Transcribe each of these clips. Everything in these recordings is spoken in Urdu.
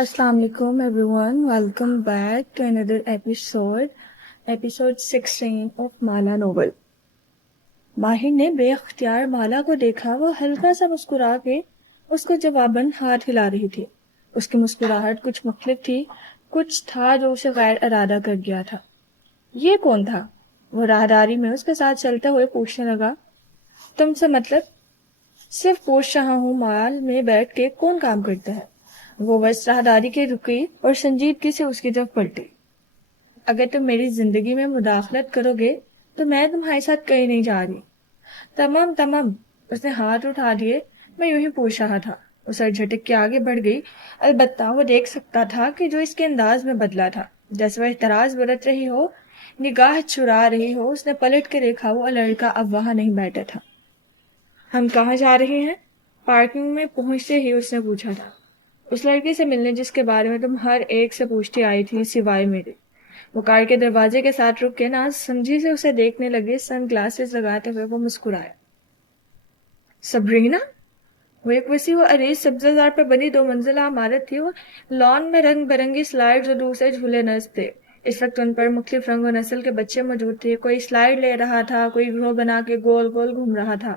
السلام علیکم everyone, welcome back to another episode 16 of Mala novel. ماہر نے بے اختیار مالا کو دیکھا، وہ ہلکا سا مسکرا کے اس کو جواباً ہاتھ ہلا رہی تھی۔ اس کی مسکراہٹ کچھ مختلف تھی، کچھ تھا جو اسے غیر ارادہ کر گیا تھا۔ یہ کون تھا؟ وہ راہداری میں اس کے ساتھ چلتے ہوئے پوچھنے لگا۔ تم سے مطلب؟ صرف پوچھ رہا ہوں مال میں بیٹھ کے کون کام کرتا ہے؟ وہ بس راہداری کے رکی اور سنجیدگی سے اس کی طرف پلٹی۔ اگر تم میری زندگی میں مداخلت کرو گے تو میں تمہارے ساتھ کہیں نہیں جا رہی۔ تمام اس نے ہاتھ اٹھا دیے۔ میں یوں ہی پوچھ رہا تھا۔ وہ سر جھٹک کے آگے بڑھ گئی۔ البتہ وہ دیکھ سکتا تھا کہ جو اس کے انداز میں بدلا تھا، جیسے وہ اعتراض برت رہی ہو، نگاہ چرا رہی ہو۔ اس نے پلٹ کے دیکھا، وہ لڑکا اب وہاں نہیں بیٹھا تھا۔ ہم کہاں جا رہے ہیں؟ پارکنگ میں پہنچتے ہی اس نے پوچھا تھا۔ اس لڑکی سے ملنے جس کے بارے میں تم ہر ایک سے پوچھتی آئی تھی سوائے میرے۔ وہ کار کے دروازے کے ساتھ رک کے ناز سمجھی سے اسے دیکھنے لگے۔ سن گلاسز لگاتے ہوئے وہ مسکرایا۔ سبرینا؟ وہ ایک وسیع و عریض سبزہ زار پر بنی 2 منزلہ عمارت تھی۔ وہ لان میں رنگ برنگی سلائیڈز اور دوسرے جھولے نصب تھے۔ اس وقت ان پر مختلف رنگ و نسل کے بچے موجود تھے۔ کوئی سلائیڈ لے رہا تھا، کوئی گروہ بنا کے گول گول گھوم رہا تھا۔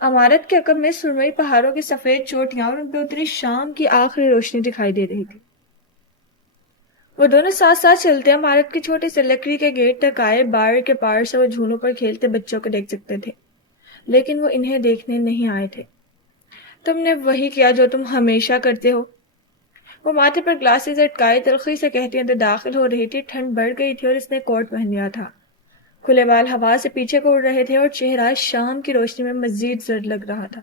عمارت کے عقب میں سرمئی پہاڑوں کی سفید چوٹیاں اور ان پہ اتری شام کی آخری روشنی دکھائی دے رہی تھی۔ وہ دونوں ساتھ ساتھ چلتے عمارت کے چھوٹے سے لکڑی کے گیٹ تک آئے۔ بار کے پار سے وہ جھولوں پر کھیلتے بچوں کو دیکھ سکتے تھے، لیکن وہ انہیں دیکھنے نہیں آئے تھے۔ تم نے وہی کیا جو تم ہمیشہ کرتے ہو، وہ ماتھے پر گلاسز اٹکائے تلخی سے کہتی اندر داخل ہو رہی تھی۔ ٹھنڈ بڑھ گئی تھی اور اس نے کوٹ پہن لیا تھا۔ کھلے بال ہوا سے پیچھے کو اڑ رہے تھے اور چہرہ شام کی روشنی میں مزید زرد لگ رہا تھا۔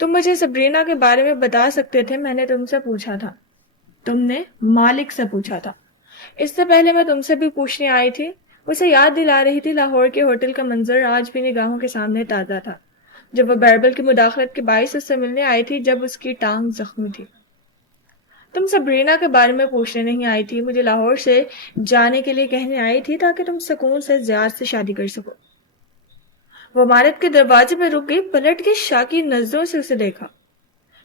تم مجھے سبرینا کے بارے میں بتا سکتے تھے، میں نے تم سے پوچھا تھا۔ تم نے مالک سے پوچھا تھا۔ اس سے پہلے میں تم سے بھی پوچھنے آئی تھی۔ اسے یاد دلا رہی تھی لاہور کے ہوٹل کا منظر آج بھی نگاہوں کے سامنے تازہ تھا، جب وہ بیربل کی مداخلت کے باعث اس سے ملنے آئی تھی، جب اس کی ٹانگ زخمی تھی۔ تم سبرینا کے بارے میں پوچھنے نہیں آئی تھی، مجھے لاہور سے جانے کے لیے کہنے آئی تھی تاکہ تم سکون سے زیاد سے شادی کر سکو۔ وہ عمارت کے دروازے پہ رک گئی، پلٹ کے شاکی نظروں سے اسے دیکھا۔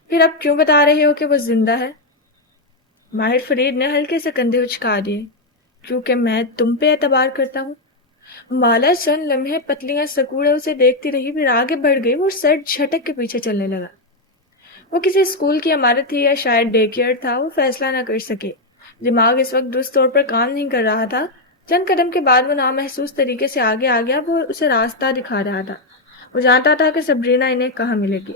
پھر اب کیوں بتا رہے ہو کہ وہ زندہ ہے؟ ماہر فرید نے ہلکے سے کندھے اچکا دیے۔ کیونکہ میں تم پہ اعتبار کرتا ہوں۔ مالا چند لمحے پتلیاں سکوڑے اسے دیکھتی رہی، پھر آگے بڑھ گئی۔ وہ سر جھٹک کے پیچھے چلنے لگا۔ وہ کسی اسکول کی عمارت تھی یا شاید ڈے کیئر تھا، وہ فیصلہ نہ کر سکے۔ دماغ اس وقت درست طور پر کام نہیں کر رہا تھا۔ چند قدم کے بعد وہ نامحسوس طریقے سے آگے آ گیا۔ وہ اسے راستہ دکھا رہا تھا۔ وہ جانتا تھا کہ سبرینا انہیں کہاں ملے گی۔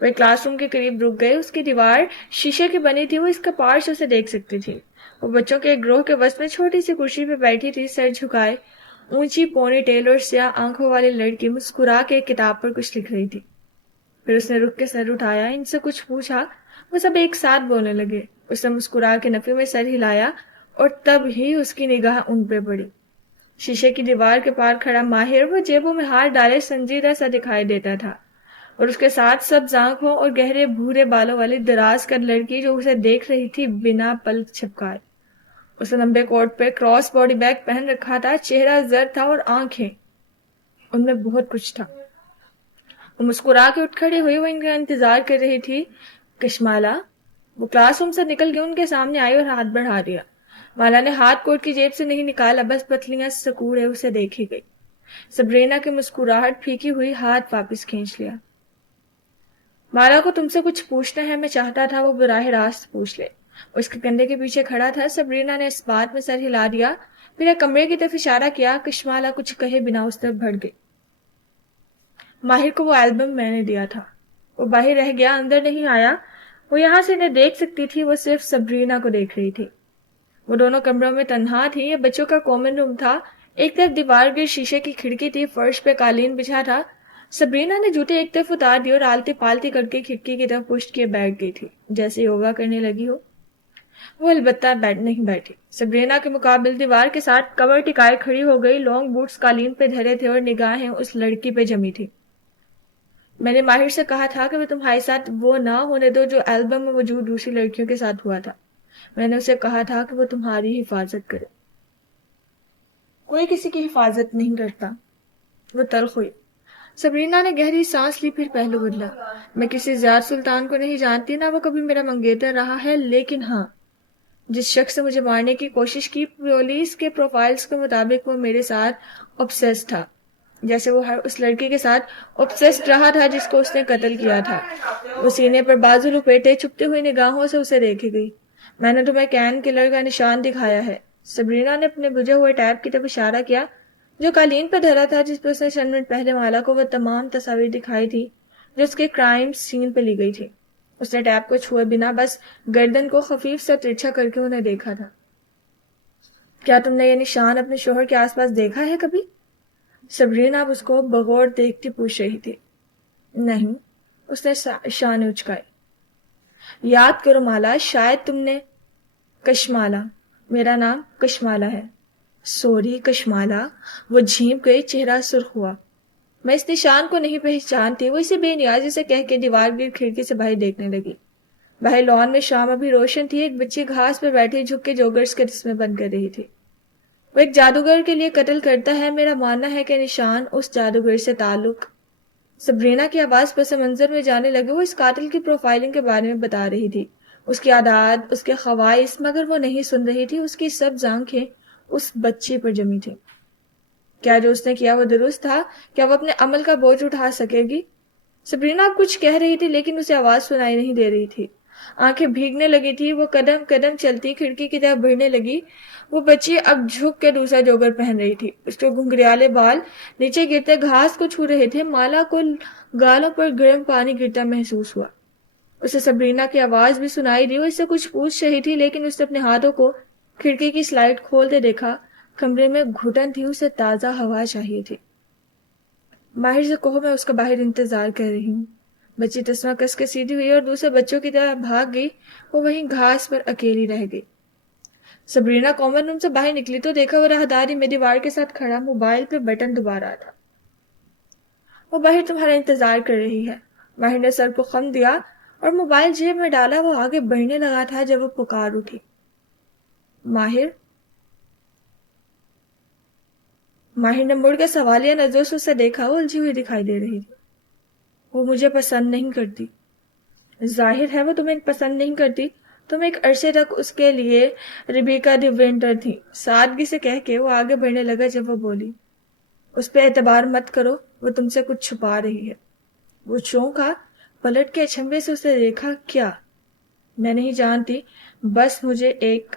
وہ ایک کلاس روم کے قریب رک گئے۔ اس کی دیوار شیشے کی بنی تھی، وہ اس کے پار سے اسے دیکھ سکتی تھی۔ وہ بچوں کے ایک گروہ کے وسط میں چھوٹی سی کرسی پہ بیٹھی تھی، سر جھکائے، اونچی پونی ٹیل اور سیاہ آنکھوں والی لڑکی مسکرا کے ایک کتاب پر کچھ لکھ رہی تھی۔ پھر اس نے رک کے سر اٹھایا، ان سے کچھ پوچھا۔ وہ سب ایک ساتھ بولنے لگے۔ اس نے مسکرا کے نفی میں سر ہلایا اور تب ہی اس کی نگاہ ان پہ پڑی۔ شیشے کی دیوار کے پار کھڑا ماہر، وہ جیبوں میں ہاتھ ڈالے سنجیدہ سا دکھائی دیتا تھا، اور اس کے ساتھ سبز آنکھوں اور گہرے بھورے بالوں والی دراز قد لڑکی جو اسے دیکھ رہی تھی بنا پلک جھپکائے۔ اس نے لمبے کوٹ پہ کراس باڈی بیگ پہن رکھا تھا، چہرہ زرد تھا اور آنکھیں، ان میں بہت کچھ تھا۔ وہ مسکرا کے اٹھ کھڑی ہوئی، وہ ان کا انتظار کر رہی تھی۔ کشمالا؟ وہ کلاس روم سے نکل کے ان کے سامنے آئی اور ہاتھ بڑھا دیا۔ مالا نے ہاتھ کوٹ کی جیب سے نہیں نکالا، بس پتلیاں سکوڑے اسے دیکھی گئی۔ سبرینا کی مسکراہٹ پھیکی ہوئی، ہاتھ واپس کھینچ لیا۔ مالا کو تم سے کچھ پوچھنا ہے، میں چاہتا تھا وہ براہ راست پوچھ لے۔ اس کے کندھے کے پیچھے کھڑا تھا۔ سبرینا نے اس بات میں سر ہلا دیا، پھر ایک کمرے کی طرف اشارہ کیا۔ کشمالا کچھ کہے بنا اس طرف بڑھ گئی۔ ماہر کو وہ البم میں نے دیا تھا، وہ باہر رہ گیا، اندر نہیں آیا۔ وہ یہاں سے انہیں دیکھ سکتی تھی، وہ صرف سبرینا کو دیکھ رہی تھی۔ وہ دونوں کمروں میں تنہا تھی۔ یہ بچوں کا کامن روم تھا۔ ایک طرف دیوار گر شیشے کی کھڑکی تھی، فرش پہ قالین بچھا تھا۔ سبرینا نے جوتے ایک طرف اتار دی اور آلتی پالتی کر کے کھڑکی کی طرف پشت کیے بیٹھ گئی تھی، جیسے یوگا کرنے لگی ہو۔ وہ البتہ نہیں بیٹھی۔ سبرینا کے مقابل دیوار کے ساتھ کمر ٹکائے کھڑی ہو گئی۔ لانگ بوٹس قالین پہ دھرے تھے اور نگاہیں اس لڑکی پہ جمی تھی۔ میں نے ماہر سے کہا تھا کہ وہ تمہارے ساتھ وہ نہ ہونے دو جو البم میں موجود دوسری لڑکیوں کے ساتھ ہوا تھا۔ میں نے اسے کہا تھا کہ وہ تمہاری حفاظت کرے۔ کوئی کسی کی حفاظت نہیں کرتا۔ وہ تلخ ہوئی۔ سبرینا نے گہری سانس لی، پھر پہلو بدلا۔ میں کسی زیاد سلطان کو نہیں جانتی، نہ وہ کبھی میرا منگیتر رہا ہے، لیکن ہاں، جس شخص نے مجھے مارنے کی کوشش کی، پولیس کے پروفائلز کے مطابق وہ میرے ساتھ obsessed تھا، جیسے وہ ہر اس لڑکی کے ساتھ obsessed رہا تھا جس کو اس نے قتل کیا تھا۔ وہ سینے پر بازو لپیٹے چھپتی ہوئی نگاہوں سے اسے دیکھے گئی۔ میں نے تمہیں کین کلر کا نشان دکھایا ہے۔ سبرینا نے اپنے بجھے ہوئے ٹیب کی طرف اشارہ کیا جو قالین پر دھرا تھا، جس پر اس نے چند منٹ پہلے مالا کو وہ تمام تصاویر دکھائی تھی جو اس کے کرائم سین پہ لی گئی تھی۔ اس نے ٹیب کو چھوئے بنا بس گردن کو خفیف سا ترچھا کر کے انہیں دیکھا تھا۔ کیا تم نے یہ نشان اپنے شوہر کے آس پاس دیکھا ہے کبھی؟ سبرینا اب اس کو بغور دیکھتی پوچھ رہی تھی۔ نہیں، اس نے شانے اچکائے۔ یاد کرو مالا، شاید تم نے… کشمالا، میرا نام کشمالا ہے۔ سوری کشمالا، وہ جھینپ گئی، چہرہ سرخ ہوا۔ میں اس نشان کو نہیں پہچانتی۔ وہ اسے بے نیازی سے کہہ کے دیوار گرد کھڑکی سے باہر دیکھنے لگی۔ باہر لان میں شام ابھی روشن تھی۔ ایک بچی گھاس پر بیٹھی جھک کے جوگرز کے رسمیں بند کر رہی تھی۔ وہ ایک جادوگر کے لیے قتل کرتا ہے۔ میرا ماننا ہے کہ نشان اس جادوگر سے تعلق… سبرینا کی آواز پس منظر میں جانے لگی۔ وہ اس قاتل کی پروفائلنگ کے بارے میں بتا رہی تھی، اس کی عادات، اس کے خواہش، مگر وہ نہیں سن رہی تھی۔ اس کی سبز آنکھیں اس بچی پر جمی تھی۔ کیا جو اس نے کیا وہ درست تھا؟ کیا وہ اپنے عمل کا بوجھ اٹھا سکے گی؟ سبرینا اب کچھ کہہ رہی تھی لیکن اسے آواز سنائی نہیں دے رہی تھی۔ آنکھیں بھیگنے لگی تھی۔ وہ قدم قدم چلتی کھڑکی کی طرف بڑھنے لگی۔ وہ بچی اب جھک کے دوسرا جوگر پہن رہی تھی۔ اس کے گھنگریالے بال نیچے گرتے گھاس کو چھو رہے تھے۔ مالا کو گالوں پر گرم پانی گرتا محسوس ہوا۔ اسے سبرینا کی آواز بھی سنائی دی۔ وہ اس سے کچھ پوچھ رہی تھی لیکن اس نے اپنے ہاتھوں کو کھڑکی کی سلائڈ کھولتے دیکھا۔ کمرے میں گھٹن تھی، اسے تازہ ہوا چاہیے تھی۔ ماہر سے کہو میں اس کا باہر انتظار کر رہی ہوں۔ بچی تسمہ کس کے سیدھی ہوئی اور دوسرے بچوں کی طرح بھاگ گئی۔ وہ وہیں گھاس پر اکیلی رہ گئی۔ سبرینا کامن روم سے باہر نکلی تو دیکھا وہ راہداری میں دیوار کے ساتھ کھڑا موبائل پہ بٹن دبا رہا تھا۔ وہ باہر تمہارا انتظار کر رہی ہے۔ ماہر نے سر کو خم دیا اور موبائل جیب میں ڈالا۔ وہ آگے بڑھنے لگا تھا جب وہ پکار اٹھی۔ ماہر نے مڑ کے سوالیہ نظروں سے اسے دیکھا۔ وہ الجھی ہوئی دکھائی دے رہی تھی۔ وہ مجھے پسند نہیں کرتی۔ ظاہر ہے وہ تمہیں پسند نہیں کرتی۔ تم ایک عرصے تک اس کے لیے ریبیکا دی ونٹر تھی، سادگی سے کہہ کے وہ آگے بڑھنے لگا جب وہ بولی۔ اس پہ اعتبار مت کرو، وہ تم سے کچھ چھپا رہی ہے۔ وہ چونکا، پلٹ کے اچھمبے سے اسے دیکھا۔ کیا؟ میں نہیں جانتی، بس مجھے ایک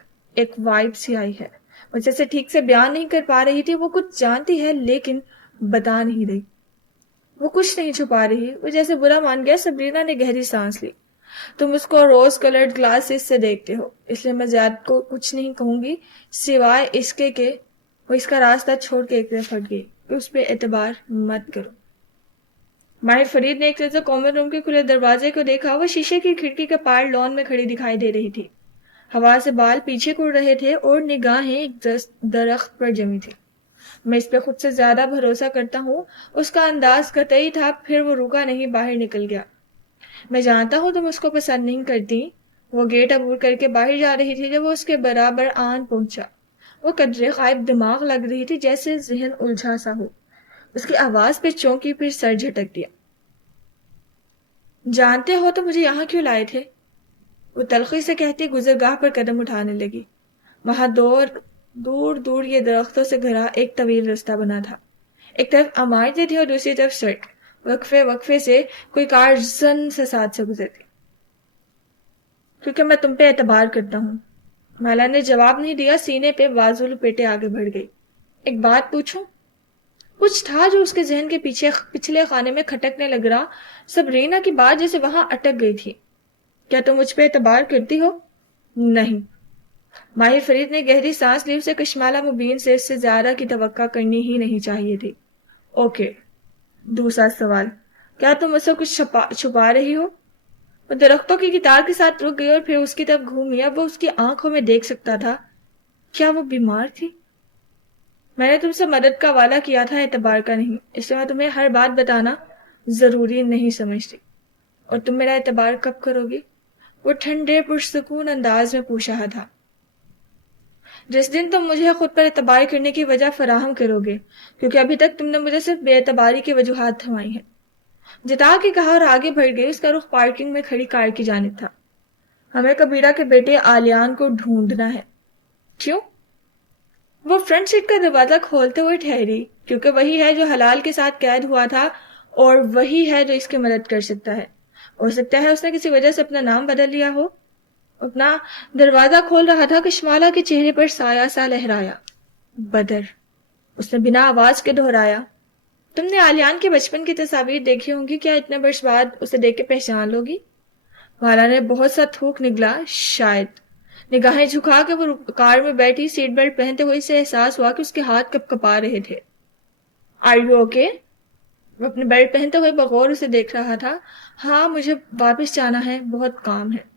وائب سی آئی ہے۔ وہ جیسے ٹھیک سے بیان نہیں کر پا رہی تھی۔ وہ کچھ جانتی ہے لیکن بتا نہیں رہی۔ وہ کچھ نہیں چھپا رہی۔ وہ جیسے برا مان گیا۔ سبرینا نے گہری سانس لی۔ تم اس کو روز کلرڈ گلاسز سے دیکھتے ہو، اس لیے میں زیادہ کو کچھ نہیں کہوں گی سوائے اس کے کہ وہ اس کا راستہ چھوڑ کے ایک طرف ہٹ گئی کہ اس پہ اعتبار مت کرو۔ ماہر فرید نے ایک طرف سے کامن روم کے کھلے دروازے کو دیکھا۔ وہ شیشے کی کھڑکی کے پار لان میں کھڑی دکھائی دے رہی تھی۔ ہوا سے بال پیچھے کڑ رہے تھے اور نگاہیں ایک درخت پر جمی تھی۔ میں اس پہ خود سے زیادہ بھروسہ کرتا ہوں۔ اس کا انداز قطعی تھا، پھر وہ رکا نہیں، باہر نکل گیا۔ میں جانتا ہوں تم اس کو پسند نہیں کرتی۔ وہ گیٹ عبور کر کے باہر جا رہی تھی جب وہ اس کے برابر آن پہنچا۔ وہ قدرے غائب دماغ لگ رہی تھی، جیسے ذہن الجھا سا ہو۔ اس کی آواز پہ چونکی، پھر سر جھٹک دیا۔ جانتے ہو تو مجھے یہاں کیوں لائے تھے؟ وہ تلخی سے کہتی گزرگاہ پر قدم اٹھانے لگی۔ وہاں دور دور یہ درختوں سے گھرا ایک طویل رستہ بنا تھا۔ ایک طرف عمارتیں تھی اور دوسری طرف سڑک۔ وقفے سے کوئی کار زن سے ساتھ سے گزرتی۔ کیونکہ میں تم پہ اعتبار کرتا ہوں۔ مالا نے جواب نہیں دیا، سینے پہ بازو لپیٹے آگے بڑھ گئی۔ ایک بات پوچھوں؟ کچھ تھا جو اس کے ذہن کے پچھلے خانے میں کھٹکنے لگ رہا۔ سبرینا کی بات جیسے وہاں اٹک گئی تھی۔ کیا تم مجھ پہ اعتبار کرتی ہو؟ نہیں۔ ماہر فرید نے گہری سانس لی۔ اسے کشمالہ مبین سے اس سے زیادہ کی توقع کرنی ہی نہیں چاہیے تھی۔ اوکے، دوسرا سوال، کیا تم اسے کچھ چھپا رہی ہو؟ وہ درختوں کی قطار کے ساتھ رک گئی اور پھر اس کی طرف گھومی۔ اب وہ اس کی آنکھوں میں دیکھ سکتا تھا۔ کیا وہ بیمار تھی؟ میں نے تم سے مدد کا وعدہ کیا تھا، اعتبار کا نہیں، اس لیے میں تمہیں ہر بات بتانا ضروری نہیں سمجھتی۔ اور تم میرا اعتبار کب کرو گی؟ وہ ٹھنڈے پرسکون انداز میں پوچھ رہا تھا۔ جس دن تم مجھے خود پر اعتبار کرنے کی وجہ فراہم کرو گے، کیونکہ ابھی تک تم نے مجھے صرف بے اعتباری کی وجوہات تھمائی ہیں۔ جتا کے کہا اور آگے بڑھ گئی۔ اس کا رخ پارکنگ میں کھڑی کار کی جانب تھا۔ ہمیں کبیرہ کے بیٹے آلیان کو ڈھونڈنا ہے۔ کیوں؟ وہ فرنٹ سیٹ کا دروازہ کھولتے ہوئے ٹھہری، کیونکہ وہی ہے جو حلال کے ساتھ قید ہوا تھا اور وہی ہے جو اس کی مدد کر سکتا ہے۔ ہو سکتا ہے اس نے کسی وجہ سے اپنا نام بدل لیا ہو۔ اپنا دروازہ کھول رہا تھا کہ شمالہ کے چہرے پر سایہ سا لہرایا۔ بدر، اس نے بنا آواز کے دہرایا۔ تم نے آلیان کے بچپن کی تصاویر دیکھی ہوں گی، کیا اتنے برس بعد اسے دیکھ کے پہچان لوگی؟ والا نے بہت سا تھوک نگلا۔ شاید۔ نگاہیں جھکا کے وہ کار میں بیٹھی سیٹ بیلٹ پہنتے ہوئے اسے احساس ہوا کہ اس کے ہاتھ کپ کپا رہے تھے۔ Are you okay? وہ اپنے بیلٹ پہنتے ہوئے بغور اسے دیکھ رہا تھا۔ ہاں، مجھے واپس جانا ہے، بہت کام ہے،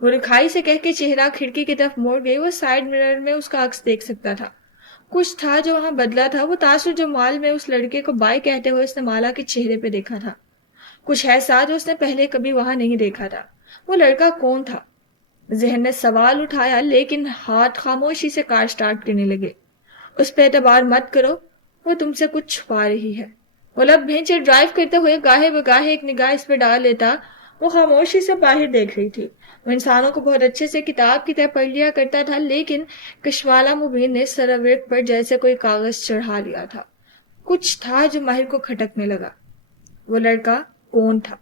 وہ رکھائی سے کہہ کے چہرہ کھڑکی کی طرف موڑ گئی۔ وہ سائیڈ مرر میں اس کا عکس دیکھ سکتا تھا۔ کچھ تھا جو وہاں بدلا تھا، وہ تاثر جو مال میں اس لڑکے کو بائی کہتے ہوئے اس نے مالا کے چہرے پہ دیکھا تھا۔ کچھ ایسا جو اس نے پہلے کبھی وہاں نہیں دیکھا تھا۔ وہ لڑکا کون تھا؟ ذہن نے سوال اٹھایا، لیکن ہاتھ خاموشی سے کار سٹارٹ کرنے لگے۔ اس پہ اعتبار مت کرو، وہ تم سے کچھ چھپا رہی ہے۔ وہ لب بھینچے ڈرائیو کرتے ہوئے گاہے بگاہے ایک نگاہ اس پہ ڈال لیتا۔ وہ خاموشی سے باہر دیکھ رہی تھی۔ وہ انسانوں کو بہت اچھے سے کتاب کی طرح پڑھ لیا کرتا تھا، لیکن کشمالہ مبین نے سرورق پر جیسے کوئی کاغذ چڑھا لیا تھا۔ کچھ تھا جو ماہر کو کھٹکنے لگا۔ وہ لڑکا کون تھا؟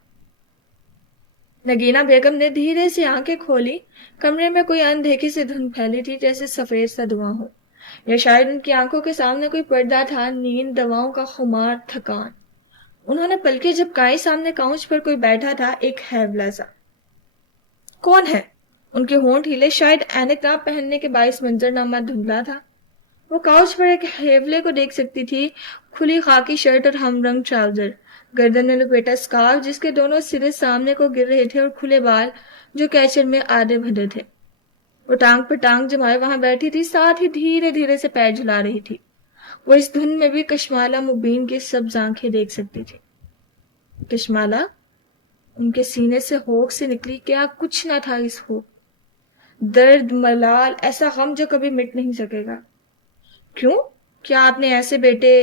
نگینہ بیگم نے دھیرے سے آنکھیں کھولی۔ کمرے میں کوئی اندھیکے سے دھند پھیلی تھی، جیسے سفید سا دھواں ہو، یا شاید ان کی آنکھوں کے سامنے کوئی پردہ تھا، نیند، دواؤں کا خمار، تھکان۔ انہوں نے پلکیں جھپکائی۔ سامنے کاؤنچ پر کوئی بیٹھا تھا، ایک ہیولا سا۔ کون ہے؟ ان کے ہونٹ ہلے، شاید اینک نہ پہننے کے باعث منظرنامہ دھندلا تھا۔ وہ کاؤچ پر ایک ہیولے کو دیکھ سکتی تھی، کھلی خاکی شرٹ اور ہم رنگ ٹراؤزر، گردن میں لپیٹا اسکارف جس کے دونوں سرے سامنے کو گر رہے تھے، اور کھلے بال جو کیچر میں آدھے بندھے تھے۔ وہ ٹانگ پر ٹانگ جمائے وہاں بیٹھی تھی، ساتھ ہی دھیرے دھیرے سے پیر جھلا رہی تھی۔ وہ اس دھند میں بھی کشمالہ مبین کی سبز آنکھیں دیکھ سکتی تھی۔ کشمالہ؟ ان کے سینے سے ہوک سے نکلی۔ کیا کچھ نہ تھا اس ہوک، درد، ملال، ایسا غم جو کبھی مٹ نہیں سکے گا۔ کیوں؟ کیا آپ نے ایسے بیٹے،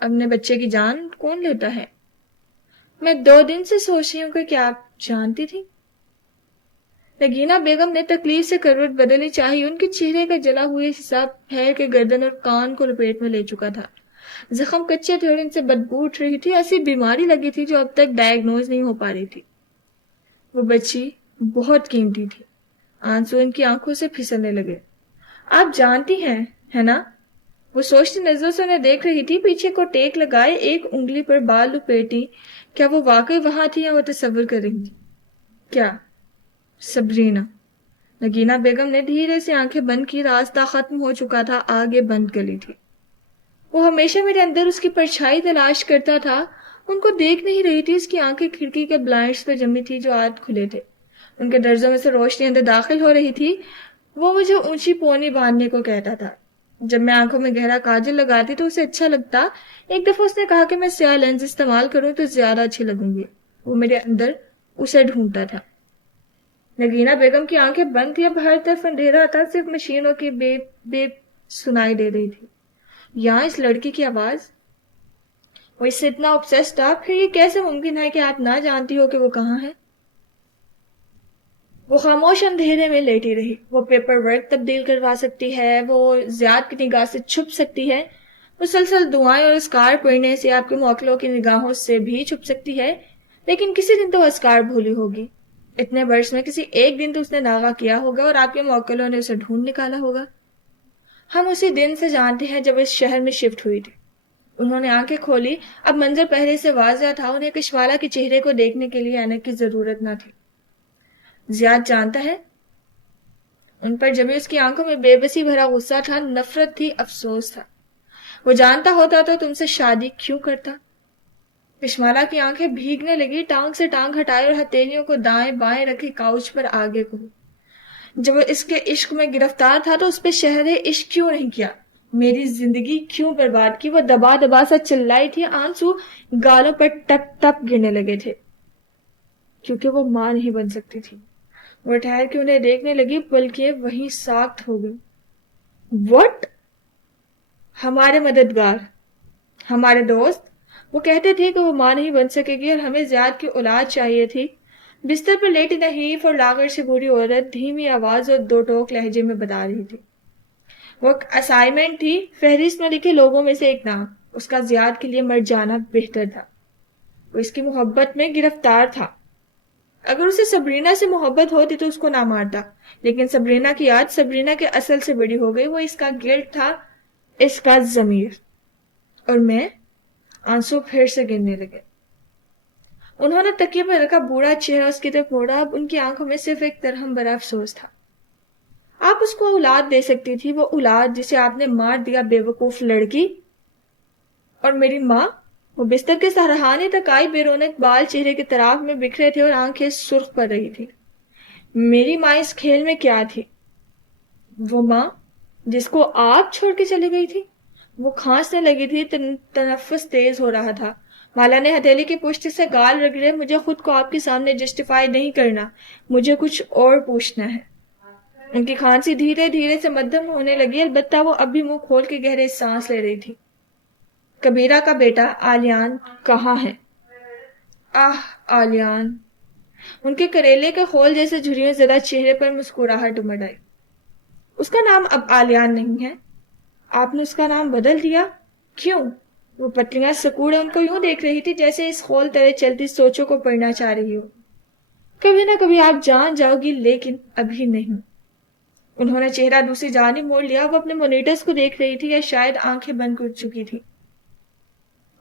اپنے بچے کی جان کون لیتا ہے؟ میں 2 دن سے سوچ رہی ہوں کہ کیا آپ جانتی تھی؟ نگینہ بیگم نے تکلیف سے کروٹ بدلنی چاہی۔ ان کے چہرے کا جلا ہوئے حصہ پھیل کے گردن اور کان کو لپیٹ میں لے چکا تھا۔ زخم کچے تھے اور ان سے بدبو اٹھ رہی تھی، ایسی بیماری لگی تھی جو اب تک ڈائگنوز نہیں ہو پا رہی تھی۔ وہ بچی بہت قیمتی تھی۔ آنسو ان کی آنکھوں سے پھسلنے لگے۔ آپ جانتی ہیں، ہے نا؟ وہ سوچتی نظروں سے انہیں دیکھ رہی تھی، پیچھے کو ٹیک لگائے، ایک انگلی پر بال لپیٹی۔ کیا وہ واقعی وہاں تھی یا وہ تصور کر رہی تھی؟ کیا؟ سبرینا۔ نگینہ بیگم نے دھیرے سے آنکھیں بند کی۔ راستہ ختم ہو چکا تھا، آگے بند گلی تھی۔ وہ ہمیشہ میرے اندر اس کی پرچھائی تلاش کرتا تھا، ان کو دیکھ نہیں رہی تھی۔ اس کی آنکھیں کھڑکی کے بلائنڈز پہ جمی تھی جو آج کھلے تھے، ان کے درزوں میں سے روشنی اندر داخل ہو رہی تھی۔ وہ مجھے اونچی پونی باندھنے کو کہتا تھا۔ جب میں آنکھوں میں گہرا کاجل لگاتی تو اسے اچھا لگتا۔ ایک دفعہ اس نے کہا کہ میں سیاہ لینز استعمال کروں تو زیادہ اچھی لگوں گی۔ وہ میرے اندر اسے ڈھونڈتا تھا۔ نگینہ بیگم کی آنکھیں بند تھی، اب ہر طرف اندھیرا تھا، صرف مشینوں کی بیپ بیپ سنائی دے رہی تھی۔ یہاں اس لڑکی کی آواز۔ وہ اس سے اتنا obsessed تھا، پھر یہ کیسے ممکن ہے کہ آپ نہ جانتی ہو کہ وہ کہاں ہے؟ وہ خاموش اندھیرے میں لیٹی رہی۔ وہ پیپر ورک تبدیل کروا سکتی ہے، وہ زیاد کی نگاہ سے چھپ سکتی ہے، مسلسل دعائیں اور اسکار پڑھنے سے آپ کے موکلوں کی نگاہوں سے بھی چھپ سکتی ہے، لیکن کسی دن تو وہ اسکار بھولی ہوگی۔ اتنے برس میں کسی ایک دن تو اس نے ناغہ کیا ہوگا اور آپ کے موکلوں نے اسے ڈھونڈ نکالا ہوگا۔ ہم اسی دن سے جانتے ہیں جب اس شہر میں شفٹ ہوئی تھی۔ انہوں نے آنکھیں کھولی، اب منظر پہلے سے واضح تھا، انہیں کشمالہ کے چہرے کو دیکھنے کے لیے آنے کی ضرورت نہ تھی۔ زیاد جانتا ہے؟ ان پر جبھی اس کی آنکھوں میں بے بسی بھرا غصہ تھا، نفرت تھی، افسوس تھا۔ وہ جانتا ہوتا تو تم سے شادی کیوں کرتا؟ کشمالہ کی آنکھیں بھیگنے لگی، ٹانگ سے ٹانگ ہٹائے اور ہتھیلیوں کو دائیں بائیں رکھے کاؤچ پر آگے کو۔ جب وہ اس کے عشق میں گرفتار تھا تو اس پہ شہر عشق کیوں نہیں کیا؟ میری زندگی کیوں برباد کی؟ وہ دبا دبا سا چلائی تھی، آنسو گالوں پر ٹپ ٹپ گرنے لگے تھے، کیونکہ وہ ماں نہیں بن سکتی تھی۔ وہ ٹھہر کے انہیں دیکھنے لگی، بلکہ وہیں ساکت ہو گئی۔ What? ہمارے مددگار، ہمارے دوست، وہ کہتے تھے کہ وہ ماں نہیں بن سکے گی اور ہمیں زیاد کی اولاد چاہیے تھی۔ بستر پر لیٹی نحیف اور لاغر سی بوڑھی عورت دھیمی آواز اور دو ٹوک لہجے میں بتا رہی تھی۔ وہ اسائنمنٹ تھی، فہرست میں لکھے لوگوں میں سے ایک نام، اس کا زیاد کے لیے مر جانا بہتر تھا۔ وہ اس کی محبت میں گرفتار تھا۔ اگر اسے سبرینا سے محبت ہوتی تو اس کو نہ مارتا، لیکن سبرینا کی یاد سبرینا کے اصل سے بڑی ہو گئی۔ وہ اس کا گلٹ تھا، اس کا ضمیر۔ اور میں، آنسو پھر سے گرنے لگے۔ انہوں نے تکیے پر رکھا بوڑھا چہرہ اس کی طرف موڑا۔ اب ان کی آنکھوں میں صرف ایک درہم بھرا افسوس تھا۔ آپ اس کو اولاد دے سکتی تھی، وہ اولاد جسے آپ نے مار دیا، بے وقوف لڑکی۔ اور میری ماں، وہ بستر کے سرہانے تک آئی، بے رونق بال چہرے کے طرف میں بکھرے تھے اور آنکھیں سرخ پڑ رہی تھی۔ میری ماں اس کھیل میں کیا تھی؟ وہ ماں جس کو آپ چھوڑ کے چلی گئی تھی؟ وہ کھانسنے لگی تھی، تنفس تیز ہو رہا تھا۔ مالا نے ہتھیلی کی پشت سے گال رگڑے۔ مجھے خود کو آپ کے سامنے جسٹیفائی نہیں کرنا، مجھے کچھ اور پوچھنا ہے۔ ان کی کھانسی دھیرے دھیرے سے مدھم ہونے لگی، البتہ وہ اب بھی منہ کھول کے گہرے سانس لے رہی تھی۔ کبیرہ کا بیٹا آلیان کہاں ہے؟ آہ آلیان! ان کے کریلے کے خول جیسے جھریوں زدہ چہرے پر مسکراہٹ امڑ آئی۔ اس کا نام اب آلیان نہیں ہے۔ آپ نے اس کا نام بدل دیا؟ کیوں؟ وہ پتلیاں سکوڑے ان کو یوں دیکھ رہی تھی جیسے اس خول تلے چلتی سوچوں کو پڑھنا چاہ رہی ہو۔ کبھی نہ کبھی آپ جان جاؤ گی، لیکن ابھی نہیں۔ انہوں نے چہرہ دوسری جانب موڑ لیا۔ وہ اپنے مونیٹرز کو دیکھ رہی تھی، یا شاید آنکھیں بند کر چکی تھی۔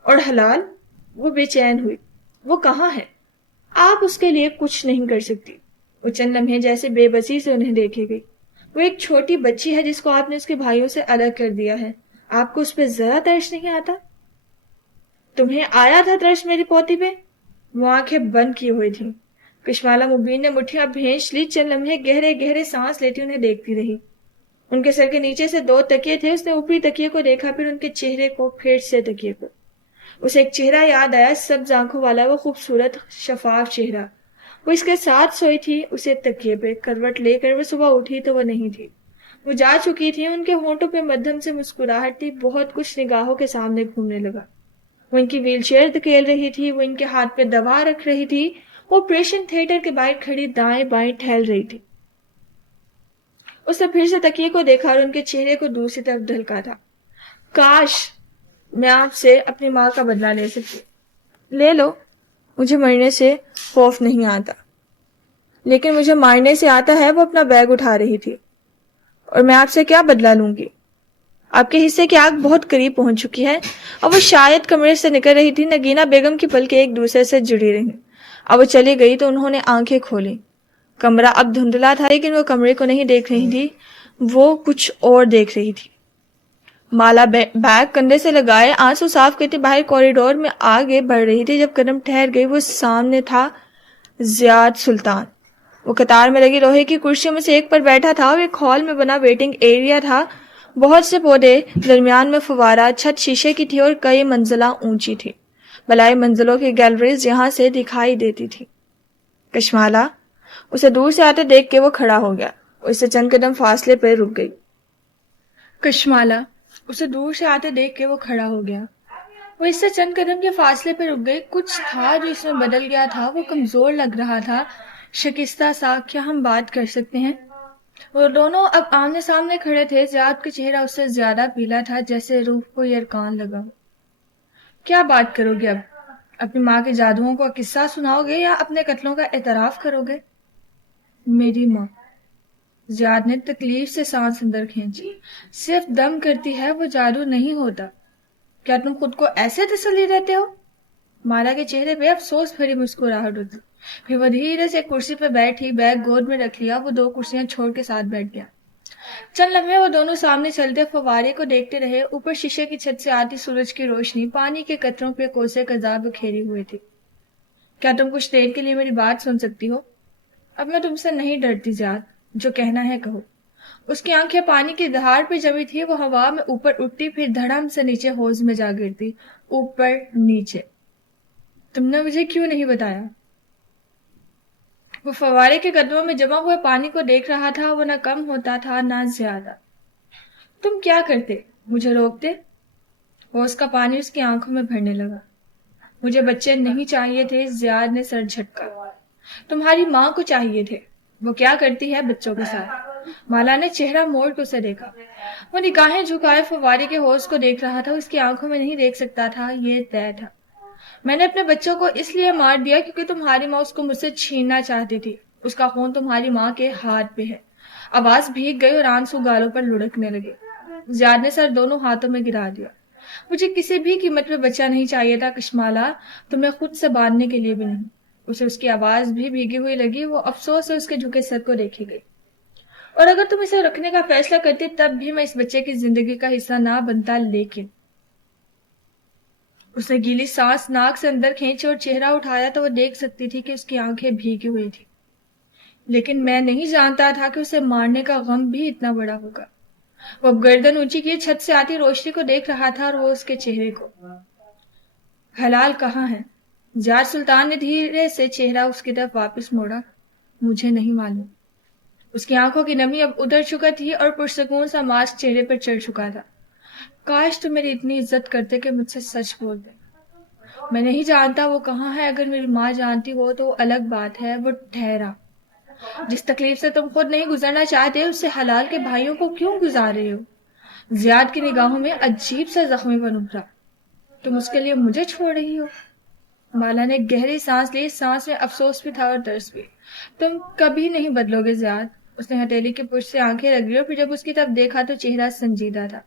اور حلال؟ وہ بے چین ہوئی۔ وہ کہاں ہے؟ آپ اس کے لیے کچھ نہیں کر سکتی۔ وہ چند لمحے جیسے بے بسی سے انہیں دیکھے گئی۔ وہ ایک چھوٹی بچی ہے جس کو آپ نے اس کے بھائیوں سے الگ کر دیا ہے۔ آپ کو اس پہ ذرا ترس نہیں آتا؟ تمہیں آیا تھا ترس میری پوتی پہ؟ وہ آنکھیں بند کی ہوئی تھی۔ کشمالہ مبین نے مٹھیاں بھینچ لی، چند لمحے گہرے گہرے سانس لیتی انہیں دیکھتی رہی۔ ان کے سر کے نیچے سے دو تکیے تھے۔ اس نے اوپری تکیے کو دیکھا، پھر ان کے چہرے کو، پھر سے تکیے کو۔ اسے ایک چہرہ یاد آیا، سبز آنکھوں والا، وہ خوبصورت شفاف چہرہ۔ وہ اس کے ساتھ سوئی تھی، اسے تکیے پہ کروٹ لے کر۔ وہ صبح اٹھی تو وہ نہیں تھی، وہ جا چکی تھی۔ ان کے ہونٹوں پہ مدھم سے مسکراہٹ تھی۔ بہت کچھ نگاہوں کے سامنے گھومنے لگا۔ وہ ان کی ویل چیئر دھکیل رہی تھی، وہ ان کے ہاتھ پہ دوا رکھ رہی تھی، وہ آپریشن تھیٹر کے باہر کھڑی دائیں بائیں ٹہل رہی تھی۔ اس نے پھر سے تکیے کو دیکھا اور ان کے چہرے کو دوسری طرف ڈھلکا تھا۔ کاش میں آپ سے اپنی ماں کا بدلہ لے سکتی۔ لے لو، مجھے مرنے سے خوف نہیں آتا، لیکن مجھے مارنے سے آتا ہے۔ وہ اپنا بیگ اٹھا رہی تھی۔ اور میں آپ سے کیا بدلہ لوں گی؟ آپ کے حصے کی آگ بہت قریب پہنچ چکی ہے۔ اب وہ شاید کمرے سے نکل رہی تھی۔ نگینہ بیگم کی پلکیں ایک دوسرے سے جڑی رہیں۔ اب وہ چلی گئی تو انہوں نے آنکھیں کھولی۔ کمرہ اب دھندلا تھا، لیکن وہ کمرے کو نہیں دیکھ رہی تھی، وہ کچھ اور دیکھ رہی تھی۔ مالا بیگ کندھے سے لگائے آنسو صاف کرتی باہر کوریڈور میں آگے بڑھ رہی تھی۔ جب قدم ٹھہر گئی، وہ سامنے تھا زیاد سلطان۔ وہ قطار میں لگی لوہے کی کرسیوں میں سے ایک پر بیٹھا تھا، اور ایک ہال میں بنا ویٹنگ ایریا تھا۔ بہت سے پودے، درمیان میں فوارہ، چھت شیشے کی تھی اور کئی منزلہ اونچی تھی۔ بلائی منزلوں کی گیلریز یہاں سے دکھائی دیتی تھی۔ کشمالہ اسے دور سے آتے دیکھ کے وہ کھڑا ہو گیا۔ وہ اس سے چند قدم فاصلے پہ رک گئی۔ کشمالہ اسے دور سے آتے دیکھ کے وہ کھڑا ہو گیا۔ وہ اس سے چند قدم کے فاصلے پہ رک گئی۔ کچھ تھا جو اس میں بدل گیا تھا، وہ کمزور لگ رہا تھا، شکستہ سا۔ کیا ہم بات کر سکتے ہیں؟ وہ دونوں اب آمنے سامنے کھڑے تھے۔ زیاد کا چہرہ اس سے زیادہ پیلا تھا، جیسے روح کو یرکان لگا ہو۔ کیا بات کرو گے اب؟ اپنی ماں کے جادوؤں کا قصہ سناؤ گے یا اپنے قتلوں کا اعتراف کرو گے؟ میری ماں، زیاد نے تکلیف سے سانس اندر کھینچی، صرف دم کرتی ہے، وہ جادو نہیں ہوتا۔ کیا تم خود کو ایسے تسلی دیتے ہو؟ مالا کے چہرے پہ افسوس بھری مسکراہٹ ہوتی۔ پھر وہ دھیرے سے کرسی پہ بیٹھی، بیگ گود میں رکھ لیا۔ وہ دو کرسیاں چھوڑ کے ساتھ بیٹھ گیا۔ چند لمحے وہ دونوں سامنے چلتے فوارے کو دیکھتے رہے۔ اوپر شیشے کی چھت سے آتی سورج کی روشنی پانی کے قطروں پہ کوسے قزاق بکھیری ہوئی تھی۔ کیا تم کچھ دیر کے لیے میری بات سن سکتی ہو؟ اب میں تم سے نہیں ڈرتی زیاد، جو کہنا ہے کہو۔ اس کی آنکھیں پانی کی دھار پہ جمی تھی۔ وہ ہوا میں اوپر اٹھتی، پھر دھڑم سے نیچے حوض میں جا گرتی، اوپر نیچے۔ تم نے مجھے کیوں نہیں بتایا؟ وہ فوارے کے قدموں میں جمع ہوئے پانی کو دیکھ رہا تھا۔ وہ نہ کم ہوتا تھا نہ زیادہ۔ تم کیا کرتے؟ مجھے روکتے؟ ہوش کا پانی اس کی آنکھوں میں بھرنے لگا. مجھے بچے نہیں چاہیے تھے. زیاد نے سر جھٹکا. تمہاری ماں کو چاہیے تھے. وہ کیا کرتی ہے بچوں کے ساتھ؟ مالا نے چہرہ موڑ کے اسے دیکھا. وہ نگاہیں جھکائے فوارے کے ہوش کو دیکھ رہا تھا. اس کی آنکھوں میں نہیں دیکھ سکتا تھا. یہ طے تھا. میں نے اپنے بچوں کو اس لیے مار دیا کیونکہ تمہاری ماں اس کو مجھ سے چھیننا چاہتی تھی. اس کا خون تمہاری ماں کے ہاتھ پہ ہے. آواز بھیگ گئی اور آنسو گالوں پر لڑکنے لگے. زیاد نے سر دونوں ہاتھوں میں گرا دیا. مجھے کسی بھی قیمت پہ بچہ نہیں چاہیے تھا کشمالا. تمہیں خود سے باندھنے کے لیے بھی نہیں. اسے اس کی آواز بھی بھیگی ہوئی لگی. وہ افسوس سے اس کے جھکے سر کو دیکھی گئی. اور اگر تم اسے رکھنے کا فیصلہ کرتی تب بھی میں اس بچے کی زندگی کا حصہ نہ بنتا. لیکن اس نے گیلی سانس ناک سے اندر کھینچی اور چہرہ اٹھایا تو وہ دیکھ سکتی تھی کہ اس کی آنکھیں بھیگی ہوئی تھی. لیکن میں نہیں جانتا تھا کہ اسے مارنے کا غم بھی اتنا بڑا ہوگا. وہ گردن اونچی کیے چھت سے آتی روشنی کو دیکھ رہا تھا اور وہ اس کے چہرے کو. حلال کہاں ہے؟ زیاد سلطان نے دھیرے سے چہرہ اس کی طرف واپس موڑا. مجھے نہیں معلوم. اس کی آنکھوں کی نمی اب اتر چکا تھی اور پرسکون سا ماسک چہرے پر چڑھ چکا تھا. کاش تم میری اتنی عزت کرتے کہ مجھ سے سچ بول دے. میں نہیں جانتا وہ کہاں ہے. اگر میری ماں جانتی ہو تو الگ بات ہے. وہ ٹھہرا. جس تکلیف سے تم خود نہیں گزرنا چاہتے اس سے حلال کے بھائیوں کو کیوں گزار رہے ہو؟ زیاد کی نگاہوں میں عجیب سا زخمی پن ابھرا. تم اس کے لیے مجھے چھوڑ رہی ہو؟ مالا نے گہری سانس لی. سانس میں افسوس بھی تھا اور ترس بھی. تم کبھی نہیں بدلو گے زیاد. اس نے ہتھیلی کی پشت سے آنکھیں رگڑی اور پھر جب اس کی طرف دیکھا تو چہرہ سنجیدہ تھا.